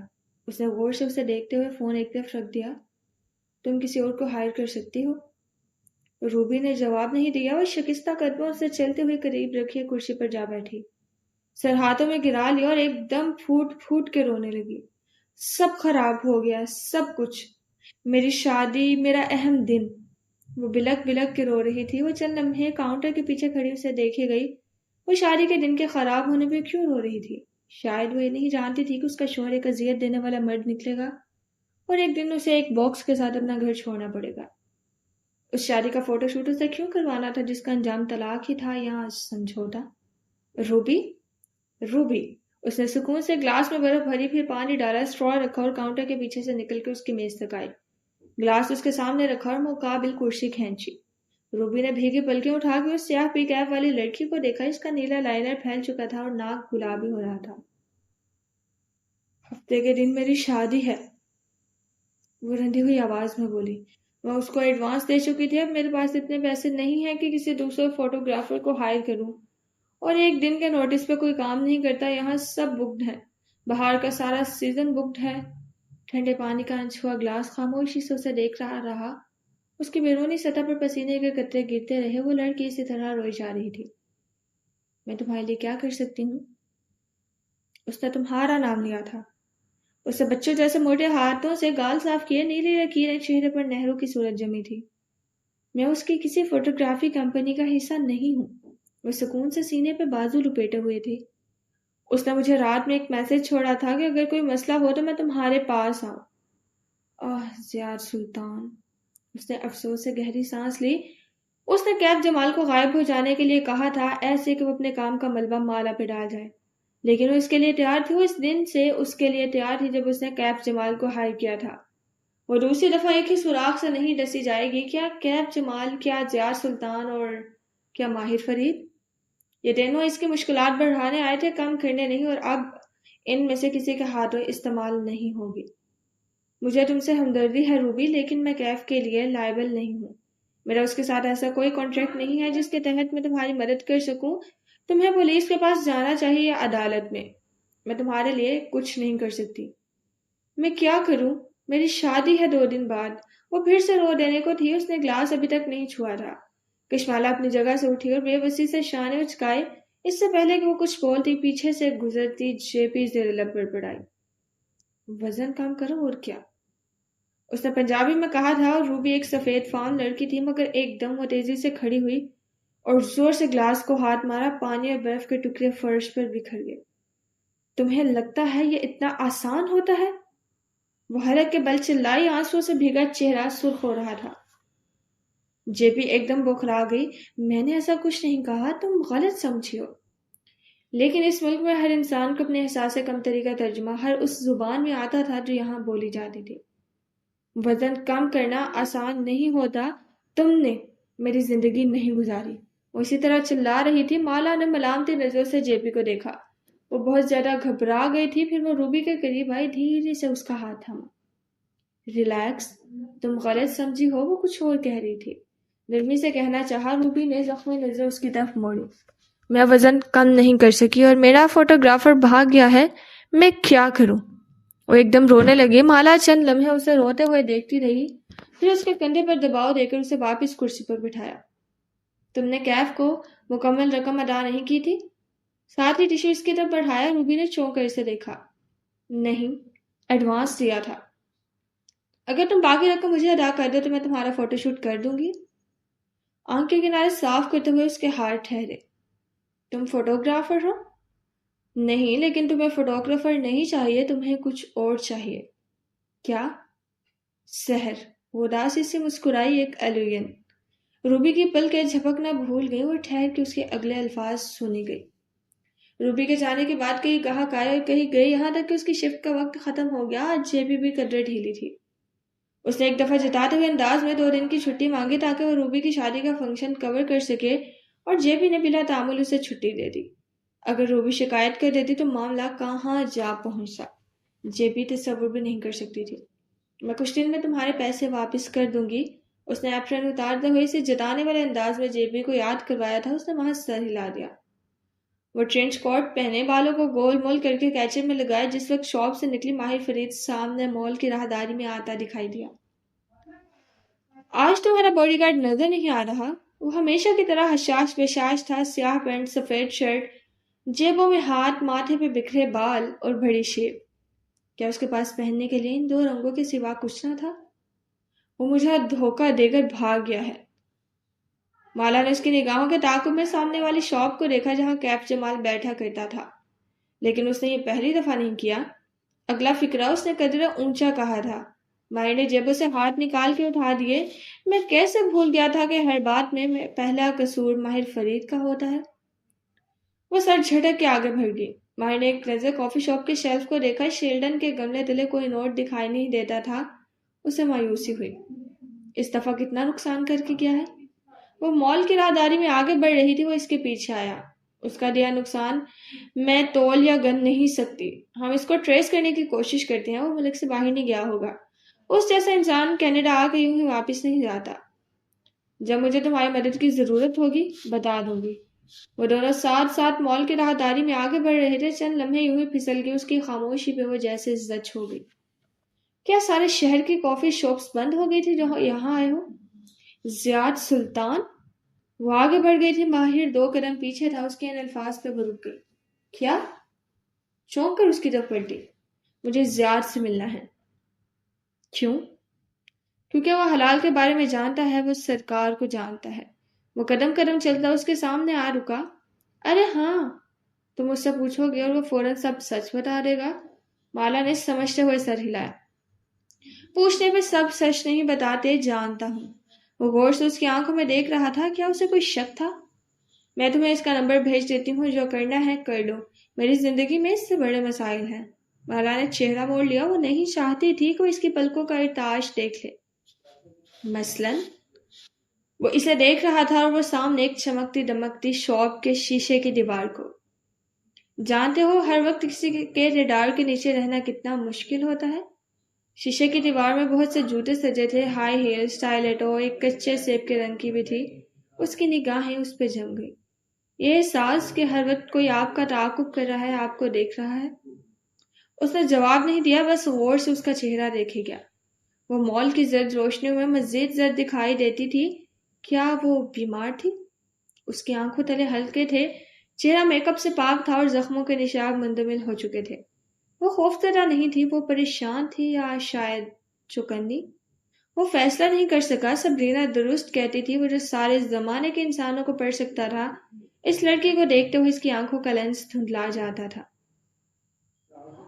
اس نے غور سے اسے دیکھتے ہوئے فون ایک طرف رکھ دیا. تم کسی اور کو ہائر کر سکتی ہو. روبی نے جواب نہیں دیا. وہ شکستہ قدموں سے چلتے ہوئے قریب رکھی کرسی پر جا بیٹھی. سر ہاتھوں میں گرا لیا اور ایک دم پھوٹ پھوٹ کے رونے لگی. سب خراب ہو گیا، سب کچھ. میری شادی، میرا اہم دن. وہ بلک بلک کے رو رہی تھی. وہ چند لمحے کاؤنٹر کے پیچھے کھڑی اسے دیکھے گئی. وہ شادی کے دن کے خراب ہونے پہ کیوں رو رہی تھی؟ شاید وہ یہ نہیں جانتی تھی کہ اس کا شوہر ایک اذیت دینے والا مرد نکلے گا اور ایک دن اسے ایک باکس کے ساتھ اپنا گھر چھوڑنا پڑے گا. اس شادی کا فوٹو شوٹ اسے کیوں کروانا تھا جس کا انجام طلاق ہی تھا یا سمجھوتا؟ روبی، روبی. اس نے سکون سے گلاس میں برف بھری، پھر پانی ڈالا، اسٹرا رکھا اور کاؤنٹر کے پیچھے سے نکل کے اس کی میز تک آئی. گلاس اس کے سامنے رکھا اور مقابل کرسی کھینچی. روبی نے بھیگی پلکیں اٹھا کے اس سیاہ پی کیپ والی لڑکی کو دیکھا. اس کا نیلا لائنر پھیل چکا تھا اور ناک گلابی ہو رہا تھا. ہفتے کے دن میری شادی ہے، وہ رندی ہوئی آواز میں بولی. میں اس کو ایڈوانس دے چکی تھی. اب میرے پاس اتنے پیسے نہیں ہیں کہ کسی دوسرے فوٹوگرافر کو ہائر کروں، اور ایک دن کے نوٹس پہ کوئی کام نہیں کرتا. یہاں سب بکڈ ہے. باہر کا سارا سیزن بکڈ ہے. ٹھنڈے پانی کا انچھوا گلاس خاموشی سے اسے دیکھ رہا. اس کی بیرونی سطح پر پسینے کے قطرے گرتے رہے. وہ لڑکی اسی طرح روئی جا رہی تھی. میں تمہارے لیے کیا کر سکتی ہوں؟ اس نے تمہارا نام لیا تھا. اسے بچوں جیسے موٹے ہاتھوں سے گال صاف کیے. نیلی لکیریں چہرے پر نہروں کی صورت جمی تھی. میں اس کی کسی فوٹوگرافی کمپنی کا حصہ نہیں ہوں. وہ سکون سے سینے پہ بازو لپیٹے ہوئے تھی. اس نے مجھے رات میں ایک میسج چھوڑا تھا کہ اگر کوئی مسئلہ ہو تو میں تمہارے پاس آؤں. زیاد سلطان. اس نے افسوس سے گہری سانس لی. اس نے کیف جمال کو غائب ہو جانے کے لیے کہا تھا، ایسے کہ وہ اپنے کام کا ملبہ مالا پہ ڈال جائے. لیکن وہ اس کے لیے تیار تھی. وہ اس دن سے اس کے لیے تیار تھی جب اس نے کیف جمال کو ہائر کیا تھا. وہ دوسری دفعہ ایک ہی سوراخ سے نہیں ڈسی جائے گی. کیا کیف جمال، کیا زیاد سلطان اور کیا ماہر فرید. یہ تینوں اس کی مشکلات بڑھانے آئے تھے، کم کرنے نہیں. اور اب ان میں سے کسی کے ہاتھوں استعمال نہیں ہوگی. مجھے تم سے ہمدردی ہے روبی، لیکن میں کیف کے لیے لائبل نہیں ہوں. میرا اس کے ساتھ ایسا کوئی کانٹریکٹ نہیں ہے جس کے تحت میں تمہاری مدد کر سکوں. تمہیں پولیس کے پاس جانا چاہیے یا عدالت میں. میں تمہارے لیے کچھ نہیں کر سکتی. میں کیا کروں؟ میری شادی ہے 2 دن بعد. وہ پھر سے رو دینے کو تھی. اس نے گلاس ابھی تک نہیں چھوا تھا. کشمالہ اپنی جگہ سے اٹھی اور بے بسی سے شانے اچکائے. اس سے پہلے کہ وہ کچھ بولتی پیچھے سے گزرتی جے پی زیر لب بڑبڑائی. وزن کم کرو اور کیا. اس نے پنجابی میں کہا تھا اور روبی ایک سفید فام لڑکی تھی، مگر ایک دم وہ تیزی سے کھڑی ہوئی اور زور سے گلاس کو ہاتھ مارا. پانی اور برف کے ٹکڑے فرش پر بکھر گئے. تمہیں لگتا ہے یہ اتنا آسان ہوتا ہے؟ وہ حلق کے بل چلائی. آنسو سے بھیگا چہرہ سرخ ہو رہا تھا. جے پی ایک دم بوکھلا گئی. میں نے ایسا کچھ نہیں کہا، تم غلط سمجھی ہو. لیکن اس ملک میں ہر انسان کو اپنے احساس کمتری کا ترجمہ ہر اس زبان میں آتا تھا جو یہاں بولی جاتی تھی۔ وزن کم کرنا آسان نہیں ہوتا، تم نے میری زندگی نہیں گزاری۔ وہ اسی طرح چلا رہی تھی۔ مالا نے ملامتی نظروں سے جے پی کو دیکھا۔ وہ بہت زیادہ گھبرا گئی تھی۔ پھر وہ روبی کے قریب آئی، دھیرے سے اس کا ہاتھ تھاما۔ ریلیکس، تم غلط سمجھی ہو، وہ کچھ اور کہہ رہی تھی۔ نرمی سے کہنا چاہا۔ روبی نے زخمی نظر اس کی طرف موڑی۔ میں وزن کم نہیں کر سکی اور میرا فوٹوگرافر بھاگ گیا ہے، میں کیا کروں؟ وہ ایک دم رونے لگی۔ مالا چند لمحے اسے روتے ہوئے دیکھتی رہی، پھر اس کے کندھے پر دباؤ دے کر اسے واپس کرسی پر بٹھایا۔ تم نے کیف کو مکمل رقم ادا نہیں کی تھی؟ ساتھ ہی ٹشو اس کی طرف بڑھایا۔ روبی نے چونک کر اسے دیکھا۔ نہیں، ایڈوانس دیا تھا۔ اگر تم باقی رقم مجھے ادا کر دو تو میں تمہارا فوٹو شوٹ کر دوں گی۔ آنکھ کے کنارے صاف کرتے ہوئے اس کے ہاتھ ٹھہرے۔ تم فوٹوگرافر ہو؟ نہیں، لیکن تمہیں فوٹوگرافر نہیں چاہیے، تمہیں کچھ اور چاہیے۔ کیا؟ سحر۔ وہ اداسی سے مسکرائی، ایک ایلوین۔ روبی کی پلکیں جھپکنا بھول گئی اور ٹھہر کے اس کے اگلے الفاظ سنی گئی۔ روبی کے جانے کے بعد کئی گاہک آئے اور کہیں گئے، یہاں تک کہ اس کی شفٹ کا وقت ختم ہو گیا۔ آج جے پی بھی قدرے ڈھیلی تھی۔ اس نے ایک دفعہ جتاتے ہوئے انداز میں 2 دن کی چھٹی مانگی تاکہ وہ روبی کی شادی کا فنکشن کور کر سکے، اور جے پی نے بلا تعامل اسے چھٹی دے دی۔ اگر روبی شکایت کر دیتی تو معاملہ کہاں جا پہنچتا، جے پی تصور بھی نہیں کر سکتی تھی۔ میں کچھ دن میں تمہارے پیسے واپس کر دوں گی، اس نے ایپرن اتارتے ہوئے اسے جتانے والے انداز میں جے پی کو یاد کروایا تھا۔ اس نے وہاں سر ہلا دیا۔ وہ ٹرینچ کوٹ پہنے، بالوں کو گول مول کر کے کیچر میں لگائے، جس وقت شاپ سے نکلی ماہر فرید سامنے مال کی راہداری میں آتا دکھائی دیا۔ آج تمہارا باڈی گارڈ نظر نہیں آ رہا۔ وہ ہمیشہ کی طرح حشاش بشاش تھا، سیاہ پینٹ، سفید شرٹ، جیبوں میں ہاتھ، ماتھے پہ بکھرے بال اور بڑی شیپ۔ کیا اس کے پاس پہننے کے لیے ان 2 رنگوں کے سوا کچھ نہ تھا؟ وہ مجھے دھوکہ دے کر بھاگ گیا ہے۔ مالا نے اس کی نگاہوں کے تعاقب میں سامنے والی شاپ کو دیکھا جہاں کیف جمال بیٹھا کرتا تھا، لیکن اس نے یہ پہلی دفعہ نہیں کیا۔ اگلا فقرہ اس نے قدرے اونچا کہا تھا۔ ماہر نے جیبوں سے ہاتھ نکال کے اٹھا دیے۔ میں کیسے بھول گیا تھا کہ ہر بات میں پہلا قصور ماہر فرید کا ہوتا ہے۔ وہ سر جھٹک کے آگے بڑھ گئی۔ ماہر نے ایک نظر کافی شاپ کے شیلف کو دیکھا۔ شیلڈن کے گملے تلے کوئی نوٹ دکھائی نہیں دیتا تھا۔ اسے مایوسی ہوئی۔ اس دفعہ کتنا نقصان کر کے گیا ہے؟ وہ مال کی راہداری میں آگے بڑھ رہی تھی، وہ اس کے پیچھے آیا۔ اس کا دیا نقصان میں تول یا گن نہیں سکتی۔ ہم اس کو ٹریس کرنے کی کوشش کرتے ہیں۔ وہ ملک سے باہر نہیں گیا ہوگا۔ اس جیسا انسان کینیڈا آ کے یوں ہی واپس نہیں جاتا۔ جب مجھے تمہاری مدد کی ضرورت ہوگی بتا دوں گی۔ وہ دونوں ساتھ ساتھ مال کی راہداری میں آگے بڑھ رہے تھے۔ چند لمحے یوں ہی پھسل گئے۔ اس کی خاموشی پہ وہ جیسے زچ ہو گئی۔ کیا سارے شہر کی کافی شاپس بند ہو گئی تھی جو یہاں آئے ہو؟ زیاد سلطان؟ وہ آگے بڑھ گئی تھی۔ ماہر 2 قدم پیچھے تھا۔ اس کے ان الفاظ پہ وہ رک گئی۔ کیا؟ چونک کر اس کی طرف پلٹی۔ مجھے زیاد سے ملنا ہے۔ کیوں؟ کیونکہ وہ حلال کے بارے میں جانتا ہے، وہ سرکار کو جانتا ہے۔ وہ قدم قدم چلتا اس کے سامنے آ رکا۔ ارے ہاں، تم اس سے پوچھو گے اور وہ فوراً سب سچ بتا دے گا۔ مالا نے سمجھتے ہوئے سر ہلایا۔ پوچھنے پہ سب سچ نہیں بتاتے، جانتا ہوں۔ وہ غور سے اس کی آنکھوں میں دیکھ رہا تھا۔ کیا اسے کوئی شک تھا؟ میں تمہیں اس کا نمبر بھیج دیتی ہوں، جو کرنا ہے کر لو، میری زندگی میں اس سے بڑے مسائل ہیں۔ مالا نے چہرہ موڑ لیا۔ وہ نہیں چاہتی تھی کہ وہ اس کی پلکوں کا ارتعاش دیکھ لے۔ مثلاً وہ اسے دیکھ رہا تھا اور وہ سامنے ایک چمکتی دمکتی شاپ کے شیشے کی دیوار کو۔ جانتے ہو ہر وقت کسی کے ریڈار کے نیچے رہنا کتنا مشکل ہوتا ہے؟ شیشے کی دیوار میں بہت سے جوتے سجے تھے، ہائی ہیل، اسٹائلیٹو، ایک کچے سیب کے رنگ کی بھی تھی۔ اس کی نگاہیں اس پہ جم گئی۔ یہ احساس کہ ہر وقت کوئی آپ کا تعاقب کر رہا ہے، آپ کو دیکھ رہا ہے۔ اس نے جواب نہیں دیا، بس غور سے اس کا چہرہ دیکھے گیا۔ وہ مال کی زرد روشنیوں میں مزید زرد دکھائی دیتی تھی۔ کیا وہ بیمار تھی؟ اس کی آنکھوں تلے ہلکے تھے، چہرہ میک اپ سے پاک تھا اور زخموں کے نشان مندمل ہو چکے تھے۔ وہ خوفزدہ نہیں تھی، وہ پریشان تھی، یا شاید چوکندی۔ وہ فیصلہ نہیں کر سکا۔ سبرینا درست کہتی تھی، وہ جو سارے زمانے کے انسانوں کو پڑھ سکتا تھا، اس لڑکی کو دیکھتے ہوئے اس کی آنکھوں کا لینس دھندلا جاتا تھا۔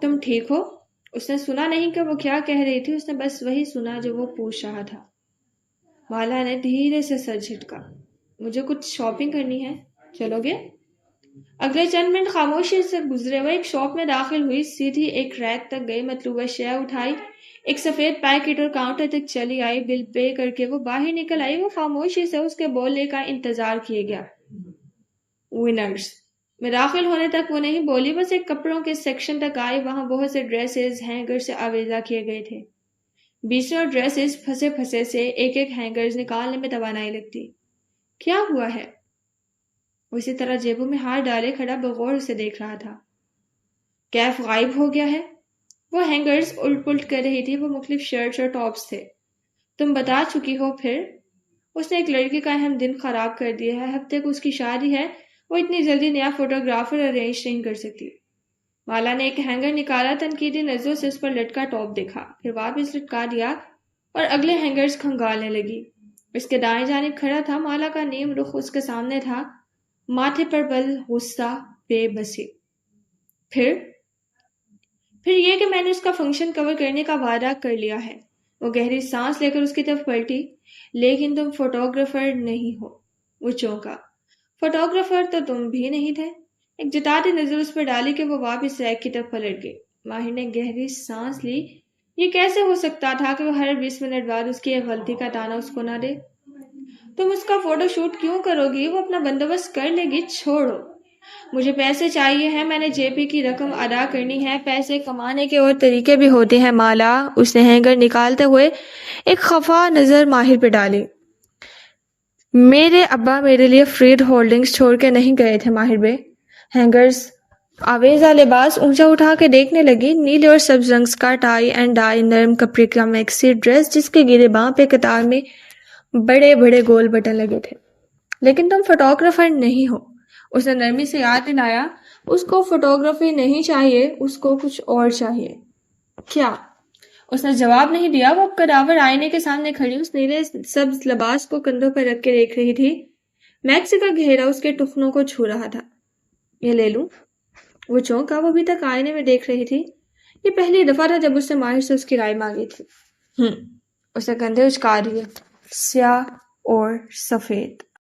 تم ٹھیک ہو؟ اس نے سنا نہیں کہ وہ کیا کہہ رہی تھی، اس نے بس وہی سنا جو وہ پوچھ رہا تھا۔ مالا نے دھیرے سے سر جھٹکا۔ مجھے کچھ شاپنگ کرنی ہے، چلو گے؟ اگلے چند منٹ خاموشی سے گزرے، وہ ایک شاپ میں داخل ہوئی، سیدھی ایک ریک تک گئی، مطلوبہ شے اٹھائی، ایک سفید پیکٹ اور کاؤنٹر تک چلی آئی، بل پے کر کے وہ باہر نکل آئی۔ وہ خاموشی سے اس کے بولنے کا انتظار کیے گیا۔ ونرز میں داخل ہونے تک وہ نہیں بولی، بس ایک کپڑوں کے سیکشن تک آئی۔ وہاں بہت سے ڈریسز ہینگر سے آویزہ کیے گئے تھے۔ بیسوں ڈریسز پھنسے پھنسے سے ایک ایک ہینگرز نکالنے میں توانائی لگتی۔ کیا ہوا ہے؟ وہ اسی طرح جیبوں میں ہاتھ ڈالے کھڑا بغور اسے دیکھ رہا تھا۔ کیف غائب ہو گیا ہے؟ وہ ہینگرز الٹ پلٹ کر رہی تھی، وہ مختلف شرٹس اور ٹاپس تھے۔ تم بتا چکی ہو پھر؟ اس نے ایک لڑکی کا اہم دن خراب کر دیا ہے۔ ہفتے کو اس کی شادی ہے، وہ اتنی جلدی نیا فوٹوگرافر ارینج نہیں کر سکتی۔ مالا نے ایک ہینگر نکالا، تنقیدی نظروں سے اس پر لٹکا ٹاپ دیکھا، پھر واپس لٹکا دیا اور اگلے ہینگرز کھنگالنے لگی۔ اس کے دائیں جانب کھڑا تھا، مالا کا نیم رخ اس کے سامنے تھا، ماتھے پر بل، غصہ، بے بسی۔ پھر یہ کہ میں نے اس کا فنکشن کور کرنے کا وعدہ کر لیا ہے۔ وہ گہری سانس لے کر اس کی طرف پلٹی۔ لیکن تم فوٹوگرافر نہیں ہو۔ وہ چونکا۔ فوٹوگرافر تو تم بھی نہیں تھے۔ ایک جتاتی نظر اس پر ڈالی کہ وہ واپس ریک کی طرف پلٹ گئی۔ ماہر نے گہری سانس لی۔ یہ کیسے ہو سکتا تھا کہ وہ ہر 20 منٹ بعد اس کی ایک غلطی کا تانا اس کو نہ دے؟ تم اس کا فوٹو شوٹ کیوں کرو گی؟ وہ اپنا بندوبست کر لے گی، چھوڑو۔ مجھے پیسے چاہیے ہیں، میں نے جے پی کی رقم ادا کرنی ہے۔ پیسے کمانے کے اور طریقے بھی ہوتے ہیں مالا۔ اس نے ہینگر نکالتے ہوئے ایک خفا نظر ماہر پہ ڈالی۔ میرے ابا میرے لیے فریڈ ہولڈنگز چھوڑ کے نہیں گئے تھے ماہر بے۔ ہینگرز آویزہ لباس اونچا اٹھا کے دیکھنے لگی۔ نیلے اور سبز رنگ کا ٹائی اینڈ ڈائی، نرم کپڑے کا میکسی ڈریس جس کے گرے باں پہ قطار میں بڑے بڑے گول بٹن لگے تھے۔ لیکن تم فوٹوگرافر نہیں ہو۔ اس نے نرمی سے یاد دلایا۔ اس کو فوٹوگرافی نہیں چاہیے، اس کو کچھ اور چاہیے۔ کیا؟ اس نے جواب نہیں دیا۔ وہ کداور آئینے کے سامنے کھڑی اس نیلے سبز لباس کو کندھوں پر رکھ کے دیکھ رہی تھی۔ میکسی کا گھیرا اس کے ٹخنوں کو چھو رہا تھا۔ یہ لے لوں؟ وہ چونکا، وہ ابھی تک آئینے میں دیکھ رہی تھی۔ یہ پہلی دفعہ تھا جب اس نے ماہر سے اس کی رائے مانگی تھی۔ اس نے کندھے اچکا دیے۔ سیاہ اور سفید۔